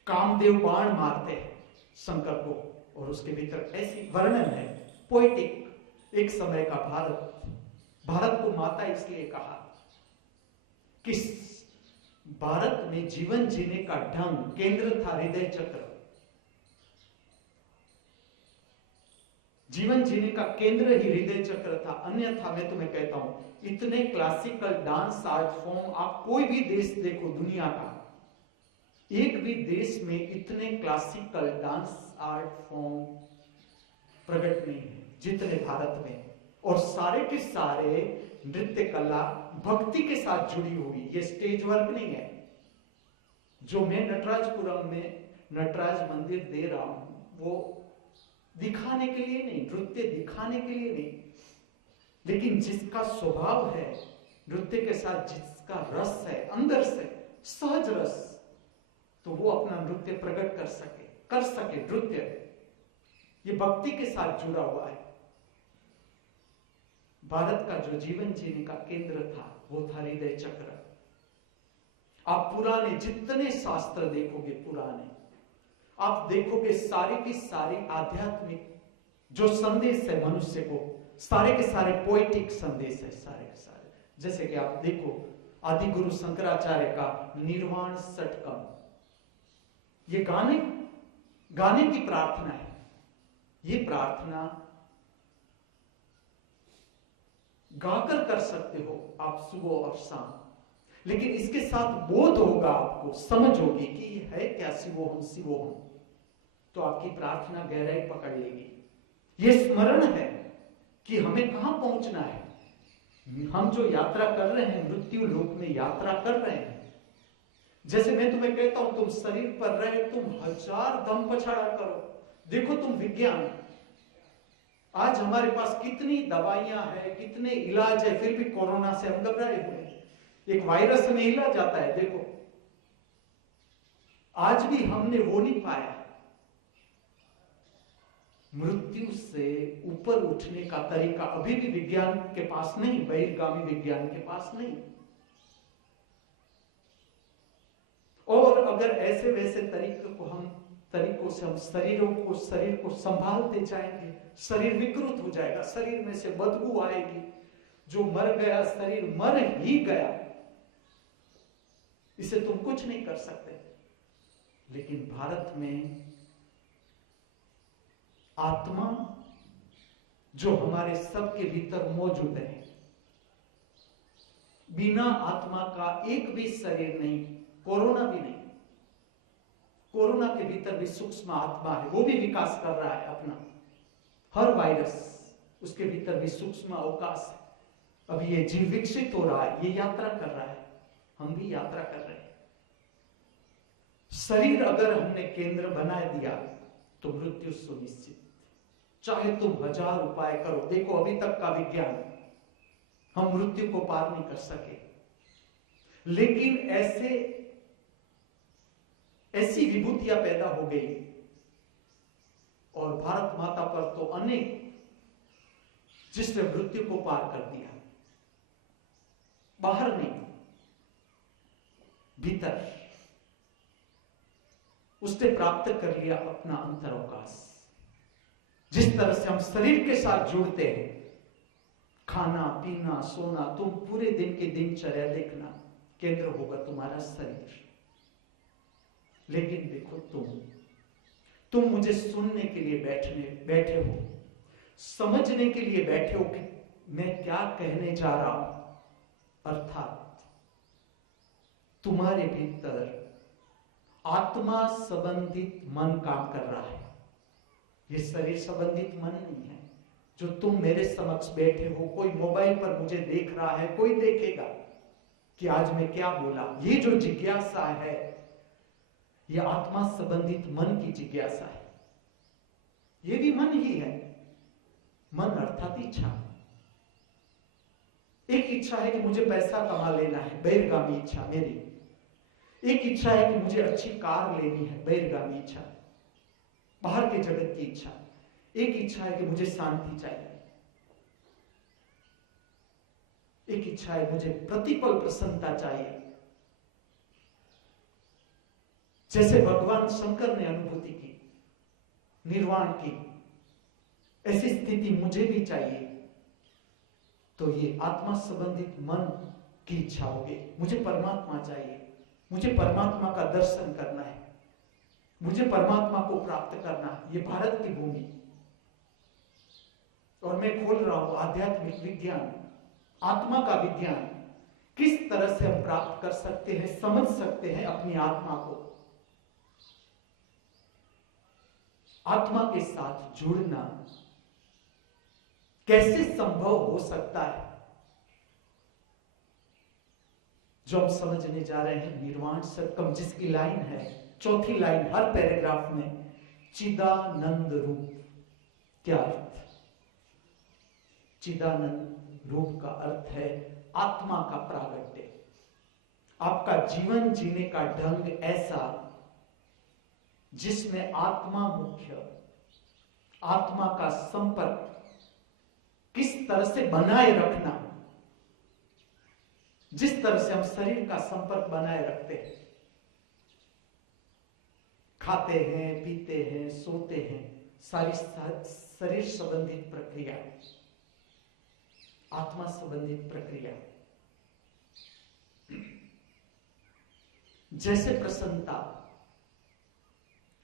कामदेव बाण मारते हैं शंकर को, और उसके भीतर ऐसी वर्णन है पोएटिक। एक समय का भारत को माता इसलिए कहा कि भारत में जीवन जीने का ढंग केंद्र था हृदय चक्र। जीवन जीने का केंद्र ही हृदय चक्र था। अन्यथा मैं तुम्हें कहता हूं, इतने क्लासिकल डांस आर्ट फॉर्म आप कोई भी देश देखो दुनिया का, एक भी देश में इतने क्लासिकल डांस आर्ट फॉर्म प्रकट नहीं है जितने भारत में। और सारे के सारे नृत्य कला भक्ति के साथ जुड़ी हुई, ये स्टेज वर्क नहीं है। जो मैं नटराजपुरम में नटराज मंदिर दे रहा हूं, वो दिखाने के लिए नहीं, नृत्य दिखाने के लिए नहीं, लेकिन जिसका स्वभाव है नृत्य के साथ, जिसका रस है अंदर से, सहज रस, तो वो अपना नृत्य प्रकट कर सके। नृत्य ये भक्ति के साथ जुड़ा हुआ है। भारत का जो जीवन जीने का केंद्र था वो था हृदय चक्र। आप पुराने जितने शास्त्र देखोगे, पुराने आप देखोगे, सारे की सारी आध्यात्मिक जो संदेश है मनुष्य को, सारे के सारे पोएटिक संदेश है, सारे के सारे। जैसे कि आप देखो आदि गुरु शंकराचार्य का निर्वाण षटकम, ये गाने की प्रार्थना है। ये प्रार्थना गाकर कर सकते हो आप सुबह और शाम, लेकिन इसके साथ बोध होगा, आपको समझ होगी कि ये है क्या शिवोहम शिवोहम, तो आपकी प्रार्थना गहराई पकड़ लेगी। ये स्मरण है कि हमें कहां पहुंचना है। हम जो यात्रा कर रहे हैं, मृत्यु लोक में यात्रा कर रहे हैं। जैसे मैं तुम्हें कहता हूं तुम शरीर पर रहे, तुम 1000 दम पछाड़ा करो, देखो तुम विज्ञान, आज हमारे पास कितनी दवाइयां हैं, कितने इलाज है, फिर भी कोरोना से हम घबराए हुए हैं। एक वायरस में हिला जाता है, देखो आज भी हमने वो नहीं पाया। मृत्यु से ऊपर उठने का तरीका अभी भी विज्ञान के पास नहीं, बहिर्गामी विज्ञान के पास नहीं। और अगर ऐसे वैसे तरीकों से हम शरीर को संभालते जाएंगे, शरीर विकृत हो जाएगा, शरीर में से बदबू आएगी। जो मर गया शरीर मर ही गया, इसे तुम कुछ नहीं कर सकते। लेकिन भारत में आत्मा जो हमारे सबके भीतर मौजूद है, बिना आत्मा का एक भी शरीर नहीं, कोरोना भी नहीं। कोरोना के भीतर भी सूक्ष्म आत्मा है, वो भी विकास कर रहा है अपना। हर वायरस उसके भीतर भी सूक्ष्म अवकाश है। अभी ये जीव विकसित हो रहा है, ये यात्रा कर रहा है, हम भी यात्रा कर रहे हैं। शरीर अगर हमने केंद्र बना दिया तो मृत्यु सुनिश्चित, चाहे तुम 1000 उपाय करो। देखो अभी तक का विज्ञान, हम मृत्यु को पार नहीं कर सके, लेकिन ऐसी विभूतियां पैदा हो गई, और भारत माता पर तो अनेक, जिसने मृत्यु को पार कर दिया। बाहर नहीं, भीतर उसने प्राप्त कर लिया अपना अंतरअवकाश। जिस तरह से हम शरीर के साथ जुड़ते हैं, खाना पीना सोना, तुम पूरे दिन की दिनचर्या देखना, केंद्र होगा तुम्हारा शरीर। लेकिन देखो तुम मुझे सुनने के लिए बैठे हो, समझने के लिए बैठे हो कि मैं क्या कहने जा रहा हूं। अर्थात तुम्हारे भीतर आत्मा संबंधित मन काम कर रहा है, ये शरीर संबंधित मन नहीं है। जो तुम मेरे समक्ष बैठे हो, कोई मोबाइल पर मुझे देख रहा है, कोई देखेगा कि आज मैं क्या बोला, ये जो जिज्ञासा है, ये आत्मा संबंधित मन की जिज्ञासा है। ये भी मन ही है। मन अर्थात इच्छा। एक इच्छा है कि मुझे पैसा कमा लेना है, बहिर्गामी इच्छा मेरी। एक इच्छा है कि मुझे अच्छी कार लेनी है, बहिर्गामी इच्छा, बाहर के जगत की इच्छा। एक इच्छा है कि मुझे शांति चाहिए। एक इच्छा है मुझे प्रतिपल प्रसन्नता चाहिए। जैसे भगवान शंकर ने अनुभूति की निर्वाण की, ऐसी स्थिति मुझे भी चाहिए। तो ये आत्मा संबंधित मन की इच्छा होगी। मुझे परमात्मा चाहिए, मुझे परमात्मा का दर्शन करना है, मुझे परमात्मा को प्राप्त करना है। ये भारत की भूमि, और मैं खोल रहा हूं आध्यात्मिक विज्ञान, आत्मा का विज्ञान। किस तरह से हम प्राप्त कर सकते हैं, समझ सकते हैं अपनी आत्मा को। आत्मा के साथ जुड़ना कैसे संभव हो सकता है, जो हम समझने जा रहे हैं। निर्वाण सत्कम, जिसकी लाइन है, चौथी लाइन हर पैराग्राफ में, चिदानंद रूप। क्या अर्थ? चिदानंद रूप का अर्थ है आत्मा का प्रागट्य। आपका जीवन जीने का ढंग ऐसा जिसमें आत्मा मुख्य, आत्मा का संपर्क किस तरह से बनाए रखना, जिस तरह से हम शरीर का संपर्क बनाए रखते हैं, खाते हैं, पीते हैं, सोते हैं, सारी शरीर संबंधित प्रक्रिया, आत्मा संबंधित प्रक्रिया। जैसे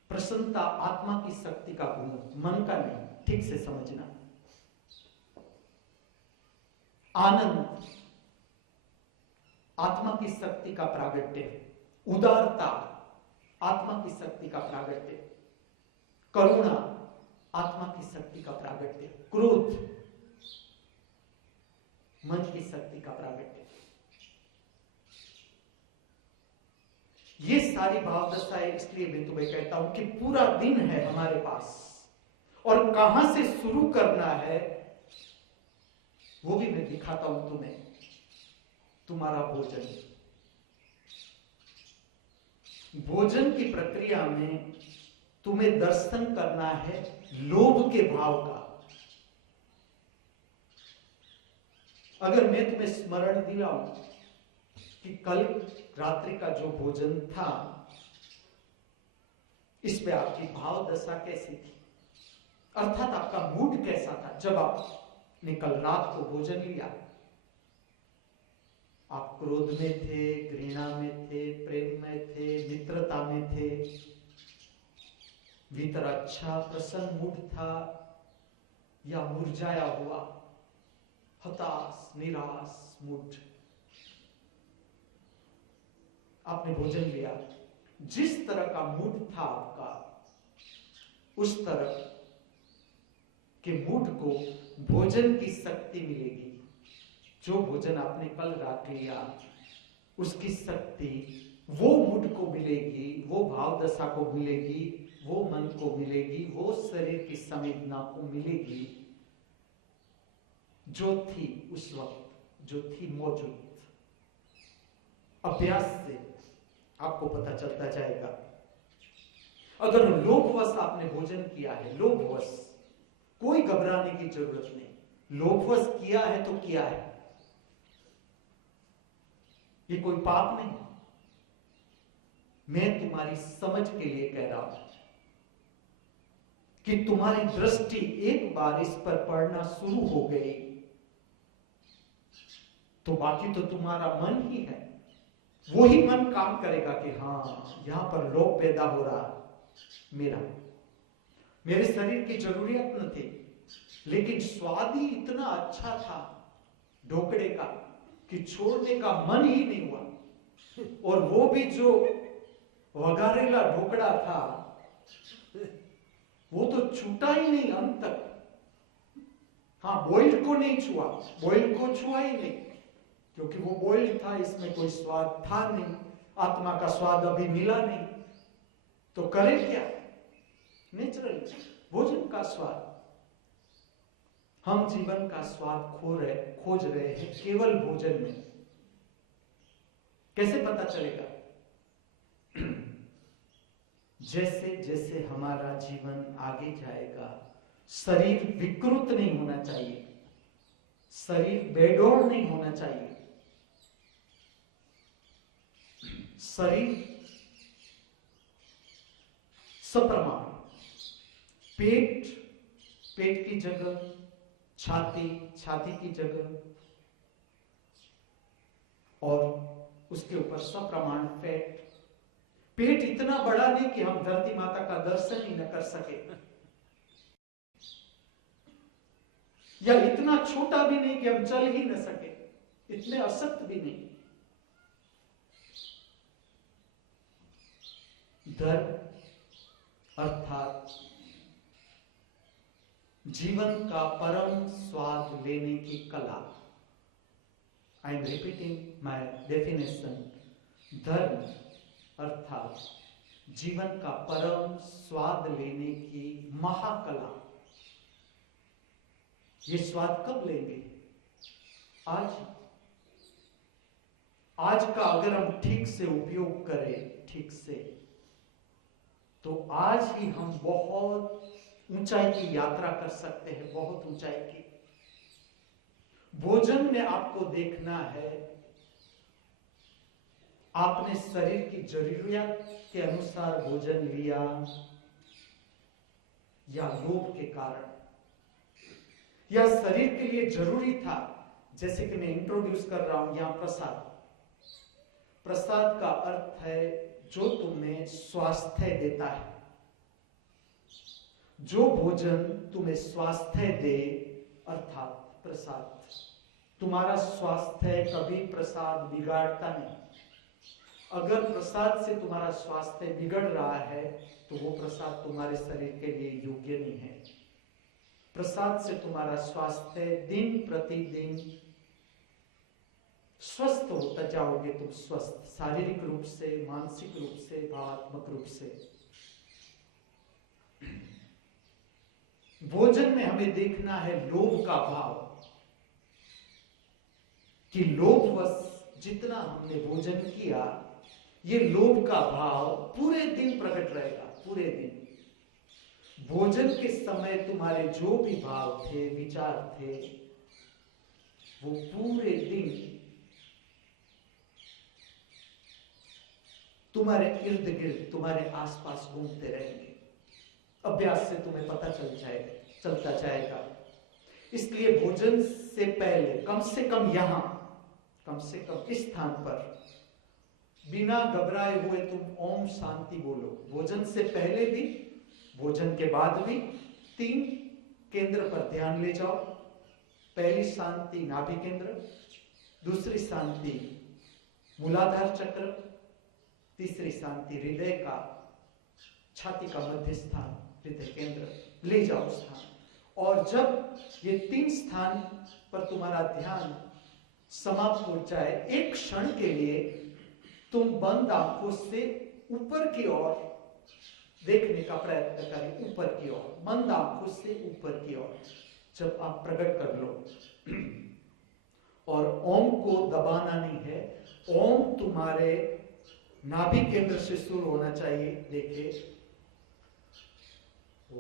प्रसन्नता आत्मा की शक्ति का गुण, मन का नहीं, ठीक से समझना। आत्मा की शक्ति का प्रागट्य है। उदारता आत्मा की शक्ति का प्रागट्य, करुणा आत्मा की शक्ति का प्रागट्य, क्रोध मन की शक्ति का प्रागट्य। ये सारी भाव दशाएं इसलिए मैं तुम्हें कहता हूं कि पूरा दिन है हमारे पास और कहां से शुरू करना है वो भी मैं दिखाता हूं तुम्हें। तुम्हारा भोजन, भोजन की प्रक्रिया में तुम्हें दर्शन करना है लोभ के भाव का। अगर मैं तुम्हें स्मरण दिलाऊं कि कल रात्रि का जो भोजन था इस पे आपकी भाव दशा कैसी थी, अर्थात आपका मूड कैसा था जब आपने कल रात को भोजन लिया। आप क्रोध में थे, घृणा में थे, प्रेम में थे, मित्रता में थे, भीतर अच्छा प्रसन्न मूड था या मुरझाया हुआ हताश निराश मूड। आपने भोजन लिया, जिस तरह का मूड था आपका उस तरह के मूड को भोजन की शक्ति मिलेगी। जो भोजन आपने कल रात लिया उसकी शक्ति वो मूड को मिलेगी, वो भाव दशा को मिलेगी, वो मन को मिलेगी, वो शरीर की संवेदना को मिलेगी जो थी उस वक्त, जो थी मौजूद। अभ्यास से आपको पता चलता जाएगा। अगर लोभवश आपने भोजन किया है, लोभवश, कोई घबराने की जरूरत नहीं। लोभवश किया है तो किया है, ये कोई पाप नहीं। मैं तुम्हारी समझ के लिए कह रहा हूं कि तुम्हारी दृष्टि एक बार इस पर पड़ना शुरू हो गई तो बाकी तो तुम्हारा मन ही है। वही मन काम करेगा कि हाँ यहां पर लोभ पैदा हो रहा, मेरे शरीर की जरूरियत न थी, लेकिन स्वाद ही इतना अच्छा था ढोकड़े का कि छोड़ने का मन ही नहीं हुआ। और वो भी जो वघारेला ढोकड़ा था वो तो छूटा ही नहीं अंत तक। हाँ, बॉइल्ड को नहीं छुआ, बॉइल्ड को छुआ ही नहीं क्योंकि वो बॉइल्ड था, इसमें कोई स्वाद था नहीं, आत्मा का स्वाद अभी मिला नहीं, तो करे क्या? नेचुरल भोजन का स्वाद। हम जीवन का स्वाद खोज रहे हैं केवल भोजन में। कैसे पता चलेगा? जैसे जैसे हमारा जीवन आगे जाएगा, शरीर विकृत नहीं होना चाहिए, शरीर बेडौल नहीं होना चाहिए, शरीर सप्रमाण, पेट की जगह छाती की जगह और उसके ऊपर सप्रमाण फैट। पेट इतना बड़ा नहीं कि हम धरती माता का दर्शन ही न कर सके, या इतना छोटा भी नहीं कि हम चल ही न सके, इतने असक्त भी नहीं। धर्म अर्थात जीवन का परम स्वाद लेने की कला। I am repeating my definition. धर्म अर्थात जीवन का परम स्वाद लेने की महाकला। ये स्वाद कब लेंगे? आज का अगर हम ठीक से उपयोग करें, ठीक से, तो आज ही हम बहुत ऊंचाई की यात्रा कर सकते हैं, बहुत ऊंचाई की। भोजन में आपको देखना है आपने शरीर की जरूरियत के अनुसार भोजन लिया या लोभ के कारण, या शरीर के लिए जरूरी था। जैसे कि मैं इंट्रोड्यूस कर रहा हूं यहां प्रसाद। प्रसाद का अर्थ है जो तुम्हें स्वास्थ्य देता है, जो भोजन तुम्हें स्वास्थ्य दे, अर्थात प्रसाद। तुम्हारा स्वास्थ्य कभी प्रसाद बिगाड़ता नहीं। अगर प्रसाद से तुम्हारा स्वास्थ्य बिगड़ रहा है तो वो प्रसाद तुम्हारे शरीर के लिए योग्य नहीं है। प्रसाद से तुम्हारा स्वास्थ्य दिन प्रतिदिन स्वस्थ होता जाओगे। तुम स्वस्थ शारीरिक रूप से, मानसिक रूप से, भावात्मक रूप से। भोजन में हमें देखना है लोभ का भाव, कि लोभवश जितना हमने भोजन किया, ये लोभ का भाव पूरे दिन प्रकट रहेगा। पूरे दिन भोजन के समय तुम्हारे जो भी भाव थे, विचार थे, वो पूरे दिन तुम्हारे इर्द गिर्द, तुम्हारे आसपास घूमते रहेंगे। अभ्यास से तुम्हें पता चलता जाएगा। इसलिए भोजन से पहले कम से कम यहां, कम से कम इस स्थान पर बिना घबराए हुए तुम ओम शांति बोलो। भोजन से पहले भी, भोजन के बाद भी 3 केंद्र पर ध्यान ले जाओ। पहली शांति नाभि केंद्र, दूसरी शांति मूलाधार चक्र, तीसरी शांति हृदय का, छाती का मध्य स्थान, हृदय केंद्र ले जाओ स्थान। और जब ये 3 स्थान पर तुम्हारा ध्यान समाप्त हो जाए, एक क्षण के लिए तुम बंद आंखों से ऊपर की ओर देखने का प्रयत्न करें। ऊपर की ओर, बंद आंखों से ऊपर की ओर जब आप प्रकट कर लो, और ओम को दबाना नहीं है। ओम तुम्हारे नाभि केंद्र से शुरू होना चाहिए। देखिए, ओ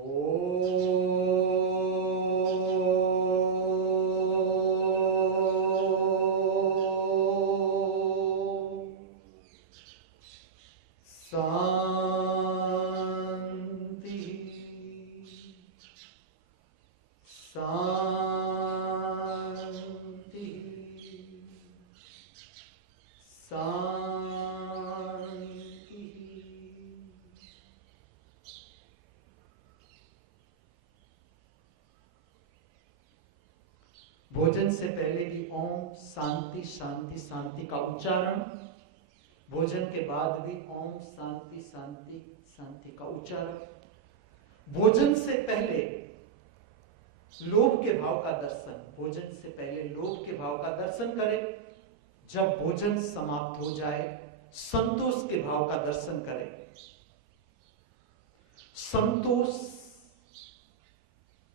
भोजन से पहले भी ओम शांति शांति शांति का उच्चारण, भोजन के बाद भी ओम शांति शांति शांति का उच्चारण। भोजन से पहले लोभ के भाव का दर्शन, भोजन से पहले लोभ के भाव का दर्शन करें। जब भोजन समाप्त हो जाए, संतोष के भाव का दर्शन करें। संतोष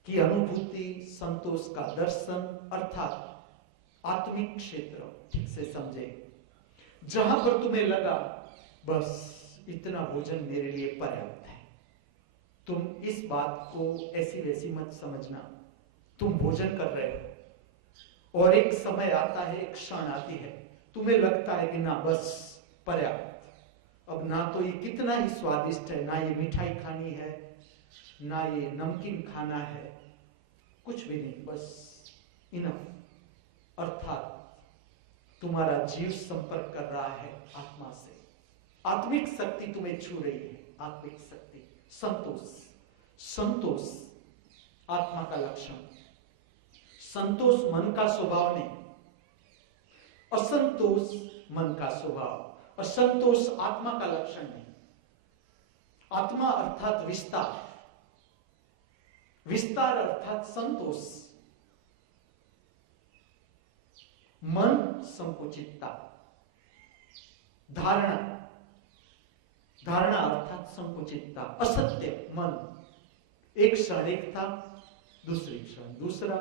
की अनुभूति, संतोष का दर्शन, अर्थात आत्मिक क्षेत्र ठीक से समझे। जहां पर तुम्हें लगा बस इतना भोजन मेरे लिए पर्याप्त है, तुम इस बात को ऐसी वैसी मत समझना। तुम भोजन कर रहे हो और एक समय आता है, एक क्षण आती है, तुम्हें लगता है कि ना बस पर्याप्त, अब ना तो ये कितना ही स्वादिष्ट है, ना ये मिठाई खानी है, ना ये नमकीन खाना है, कुछ भी नहीं, बस इनफ। अर्थात तुम्हारा जीव संपर्क कर रहा है आत्मा से, आत्मिक शक्ति तुम्हें छू रही है, आत्मिक शक्ति। संतोष, संतोष आत्मा का लक्षण। संतोष मन का स्वभाव नहीं, असंतोष मन का स्वभाव। असंतोष आत्मा का लक्षण नहीं। आत्मा अर्थात विस्तार, विस्तार अर्थात संतोष। मन संकुचितता, धारणा, धारणा अर्थात संकुचितता। असत्य मन, एक क्षण एक था, दूसरी क्षण दूसरा,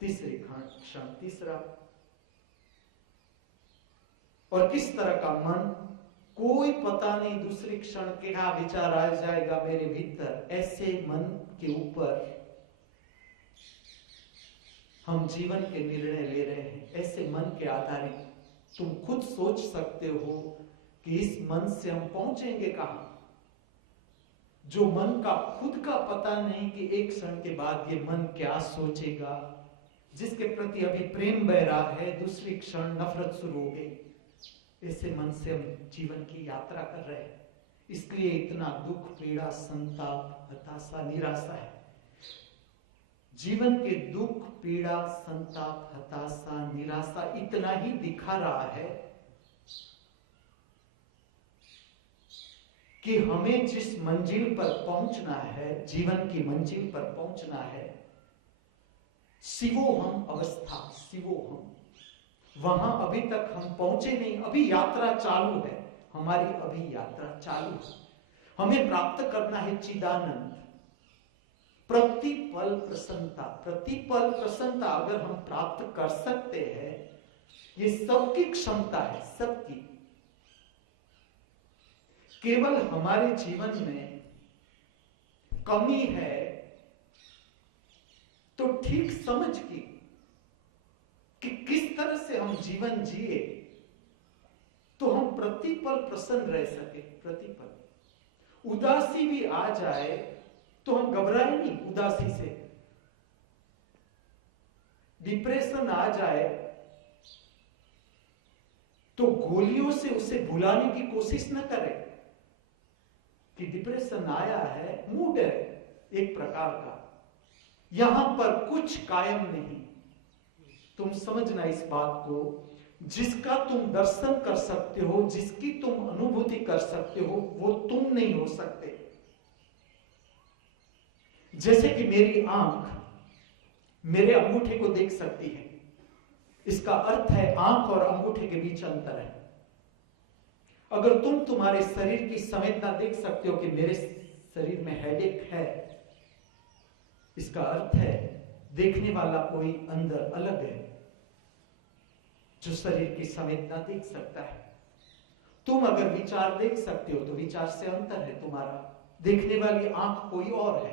तीसरी क्षण तीसरा। और किस तरह का मन, कोई पता नहीं दूसरी क्षण क्या विचार आ जाएगा मेरे भीतर। ऐसे मन के ऊपर हम जीवन के निर्णय ले रहे हैं। ऐसे मन के आधारित तुम खुद सोच सकते हो कि इस मन से हम पहुंचेंगे कहां। जो मन का खुद का पता नहीं कि एक क्षण के बाद ये मन क्या सोचेगा, जिसके प्रति अभी प्रेम बह रहा है, दूसरी क्षण नफरत शुरू हो गई। ऐसे मन से हम जीवन की यात्रा कर रहे हैं। इसलिए इतना दुख, पीड़ा, संताप, हताशा, निराशा है। जीवन के दुख, पीड़ा, संताप, हताशा, निराशा इतना ही दिखा रहा है कि हमें जिस मंजिल पर पहुंचना है, जीवन की मंजिल पर पहुंचना है, शिवोहम अवस्था, शिवोहम, वहां अभी तक हम पहुंचे नहीं। अभी यात्रा चालू है हमारी, अभी यात्रा चालू है। हमें प्राप्त करना है चिदानंद, प्रतिपल प्रसन्नता। प्रतिपल प्रसन्नता अगर हम प्राप्त कर सकते हैं, ये सबकी क्षमता है, सबकी। केवल हमारे जीवन में कमी है तो ठीक समझ कि किस तरह से हम जीवन जिए तो हम प्रतिपल प्रसन्न रह सके। प्रतिपल उदासी भी आ जाए तो हम घबराए नहीं उदासी से। डिप्रेशन आ जाए तो गोलियों से उसे भुलाने की कोशिश न करें कि डिप्रेशन आया है, मूड है एक प्रकार का, यहां पर कुछ कायम नहीं। तुम समझना इस बात को, जिसका तुम दर्शन कर सकते हो, जिसकी तुम अनुभूति कर सकते हो, वो तुम नहीं हो सकते। जैसे कि मेरी आंख मेरे अंगूठे को देख सकती है, इसका अर्थ है आंख और अंगूठे के बीच अंतर है। अगर तुम तुम्हारे शरीर की संवेदना देख सकते हो कि मेरे शरीर में हेडेक है, इसका अर्थ है देखने वाला कोई अंदर अलग है जो शरीर की संवेदना देख सकता है। तुम अगर विचार देख सकते हो तो विचार से अंतर है तुम्हारा, देखने वाली आंख कोई और है।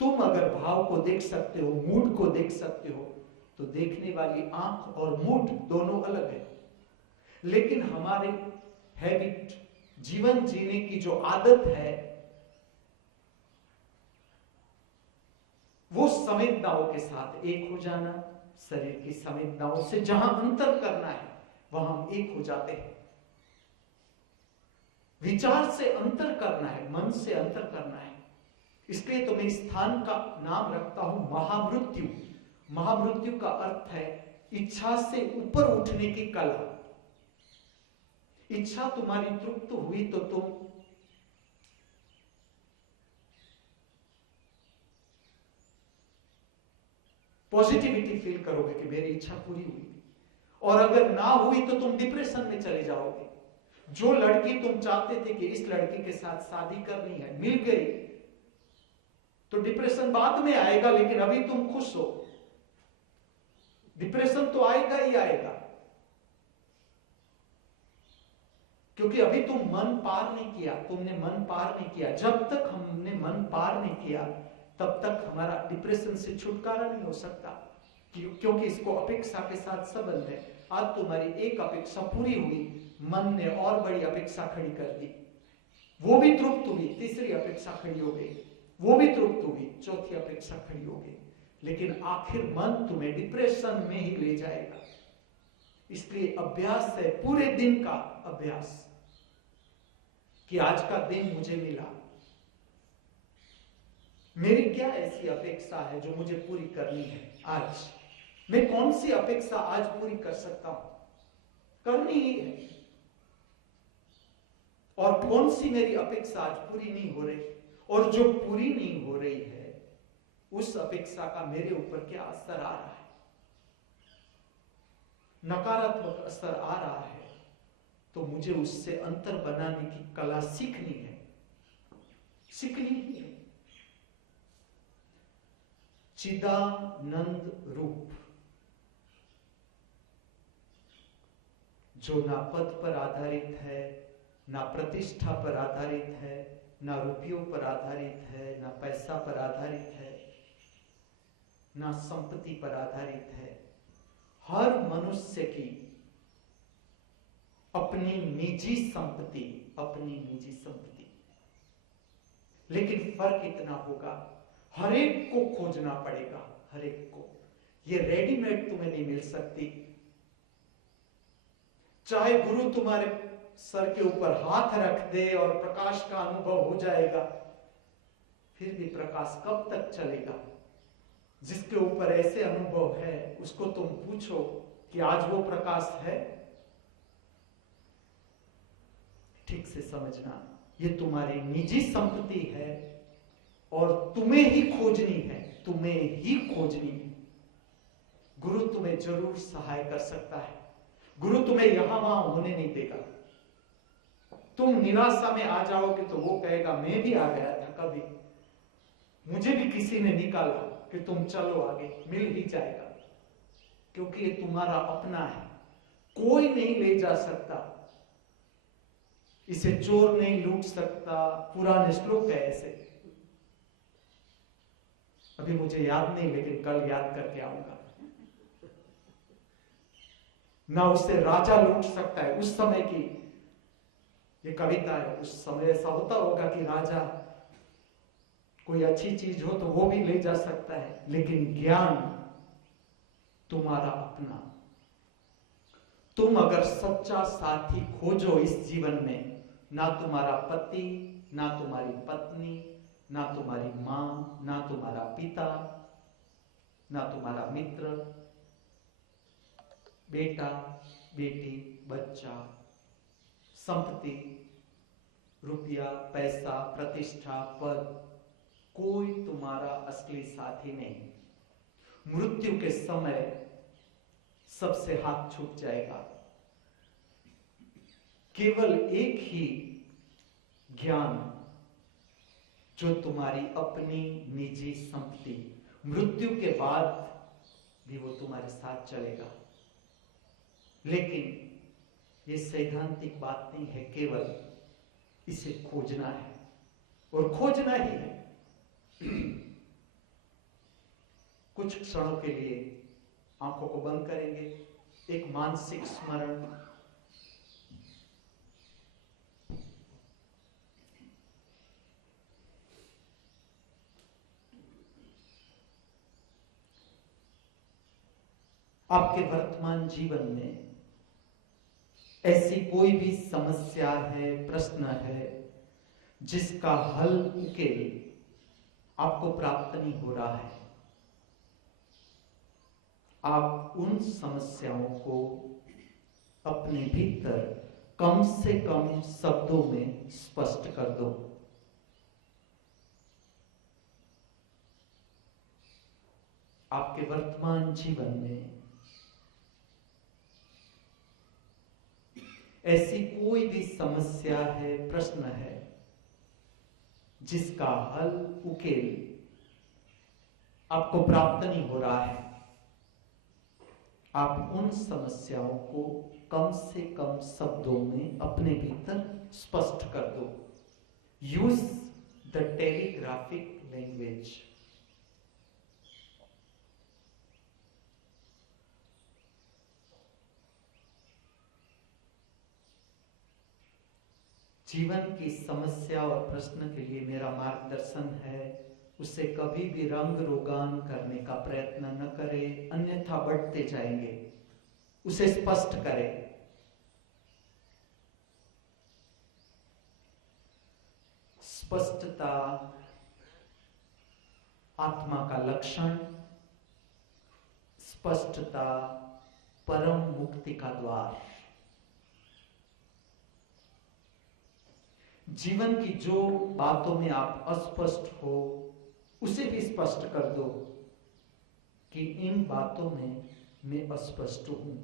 तुम अगर भाव को देख सकते हो, मूड को देख सकते हो, तो देखने वाली आंख और मूड दोनों अलग है। लेकिन हमारे हैबिट, जीवन जीने की जो आदत है, वो संवेदनाओं के साथ एक हो जाना, शरीर की संवेदनाओं से जहां अंतर करना है वहां हम एक हो जाते हैं। विचार से अंतर करना है, मन से अंतर करना है। इसलिए तो मैं स्थान का नाम रखता हूं महामृत्यु। महामृत्यु का अर्थ है इच्छा से ऊपर उठने की कला। इच्छा तुम्हारी तृप्त हुई तो तुम पॉजिटिविटी फील करोगे कि मेरी इच्छा पूरी हुई, और अगर ना हुई तो तुम डिप्रेशन में चले जाओगे। जो लड़की तुम चाहते थे कि इस लड़के के साथ शादी करनी है, मिल गई तो डिप्रेशन बाद में आएगा, लेकिन अभी तुम खुश हो। डिप्रेशन तो आएगा ही आएगा, क्योंकि अभी तुम मन पार नहीं किया, तुमने मन पार नहीं किया। जब तक हमने मन पार नहीं किया तब तक हमारा डिप्रेशन से छुटकारा नहीं हो सकता, क्योंकि इसको अपेक्षा के साथ संबंध है। आज तुम्हारी एक अपेक्षा पूरी हुई, मन ने और बड़ी अपेक्षा खड़ी कर दी, वो भी तृप्त हुई, तीसरी अपेक्षा खड़ी हो गई, वो भी तृप्त हुई, चौथी अपेक्षा खड़ी हो गई, लेकिन आखिर मन तुम्हें डिप्रेशन में ही ले जाएगा। इसलिए अभ्यास है, पूरे दिन का अभ्यास, कि आज का दिन मुझे मिला, मेरी क्या ऐसी अपेक्षा है जो मुझे पूरी करनी है। आज मैं कौन सी अपेक्षा आज पूरी कर सकता हूं, करनी ही है, और कौन सी मेरी अपेक्षा आज पूरी नहीं हो रही, और जो पूरी नहीं हो रही है उस अपेक्षा का मेरे ऊपर क्या असर आ रहा है। नकारात्मक असर आ रहा है तो मुझे उससे अंतर बनाने की कला सीखनी है, सीखनी ही है। चिदानंद रूप, जो ना पद पर आधारित है, ना प्रतिष्ठा पर आधारित है, ना रुपयों पर आधारित है, ना पैसा पर आधारित है, ना संपत्ति पर आधारित है। हर मनुष्य की अपनी निजी संपत्ति, अपनी निजी संपत्ति, लेकिन फर्क इतना होगा, हर एक को खोजना पड़ेगा, हर एक को। ये रेडीमेड तुम्हें नहीं मिल सकती। चाहे गुरु तुम्हारे सर के ऊपर हाथ रख दे और प्रकाश का अनुभव हो जाएगा, फिर भी प्रकाश कब तक चलेगा? जिसके ऊपर ऐसे अनुभव है, उसको तुम पूछो कि आज वो प्रकाश है? ठीक से समझना, ये तुम्हारी निजी संपत्ति है और तुम्हें ही खोजनी है, तुम्हें ही खोजनी है। गुरु तुम्हें जरूर सहाय कर सकता है, गुरु तुम्हें यहां वहां होने नहीं देगा। तुम निराशा में आ जाओगे तो वो कहेगा मैं भी आ गया था कभी, मुझे भी किसी ने निकाला कि तुम चलो आगे, मिल ही जाएगा, क्योंकि ये तुम्हारा अपना है, कोई नहीं ले जा सकता, इसे चोर नहीं लूट सकता। पुराने श्लोक है ऐसे, अभी मुझे याद नहीं, लेकिन कल याद करके आऊंगा। ना उसे राजा लूट सकता है, उस समय की ये कविता है, उस समय ऐसा होता होगा कि राजा कोई अच्छी चीज हो तो वो भी ले जा सकता है, लेकिन ज्ञान तुम्हारा अपना। तुम अगर सच्चा साथी खोजो इस जीवन में, ना तुम्हारा पति, ना तुम्हारी पत्नी, ना तुम्हारी मां, ना तुम्हारा पिता, ना तुम्हारा मित्र, बेटा, बेटी, बच्चा, संपत्ति, रुपया, पैसा, प्रतिष्ठा, पद, कोई तुम्हारा असली साथी नहीं। मृत्यु के समय सबसे हाथ छूट जाएगा। केवल एक ही ज्ञान जो तुम्हारी अपनी निजी संपत्ति, मृत्यु के बाद भी वो तुम्हारे साथ चलेगा। लेकिन ये सैद्धांतिक बात नहीं है, केवल इसे खोजना है और खोजना ही है। कुछ क्षणों के लिए आंखों को बंद करेंगे, एक मानसिक स्मरण। आपके वर्तमान जीवन में ऐसी कोई भी समस्या है, प्रश्न है, जिसका हल, उकेल आपको प्राप्त नहीं हो रहा है। आप उन समस्याओं को अपने भीतर कम से कम शब्दों में स्पष्ट कर दो। आपके वर्तमान जीवन में ऐसी कोई भी समस्या है, प्रश्न है, जिसका हल, उकेल आपको प्राप्त नहीं हो रहा है। आप उन समस्याओं को कम से कम शब्दों में अपने भीतर स्पष्ट कर दो। Use the telegraphic language. जीवन की समस्या और प्रश्न के लिए मेरा मार्गदर्शन है, उसे कभी भी रंग रोगान करने का प्रयत्न न करें, अन्यथा बढ़ते जाएंगे। उसे स्पष्ट करें। स्पष्टता आत्मा का लक्षण, स्पष्टता परम मुक्ति का द्वार। जीवन की जो बातों में आप अस्पष्ट हो, उसे भी स्पष्ट कर दो कि इन बातों में मैं अस्पष्ट हूं।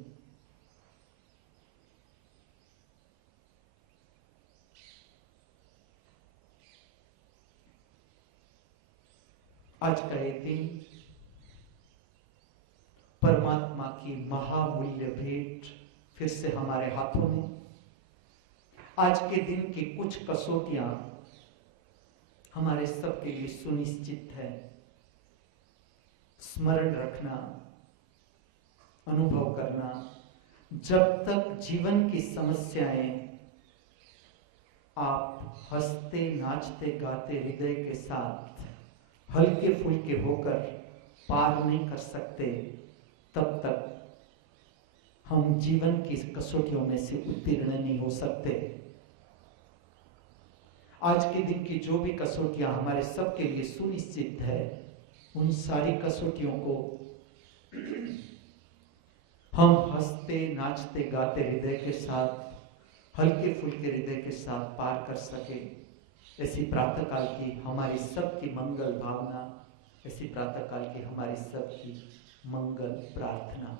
आज का ये दिन परमात्मा की महामूल्य भेंट फिर से हमारे हाथों में। आज के दिन की कुछ कसौटियां हमारे सबके लिए सुनिश्चित है। स्मरण रखना, अनुभव करना, जब तक जीवन की समस्याएं आप हंसते, नाचते, गाते हृदय के साथ हल्के फुल्के होकर पार नहीं कर सकते, तब तक हम जीवन की कसौटियों में से उत्तीर्ण नहीं हो सकते। आज के दिन की जो भी कसौटियां हमारे सबके लिए सुनिश्चित है, उन सारी कसौटियों को हम हंसते नाचते गाते हृदय के साथ, हल्के फुल्के हृदय के साथ पार कर सके, ऐसी प्रातःकाल की हमारी सबकी मंगल भावना, ऐसी प्रातःकाल की हमारी सबकी मंगल प्रार्थना।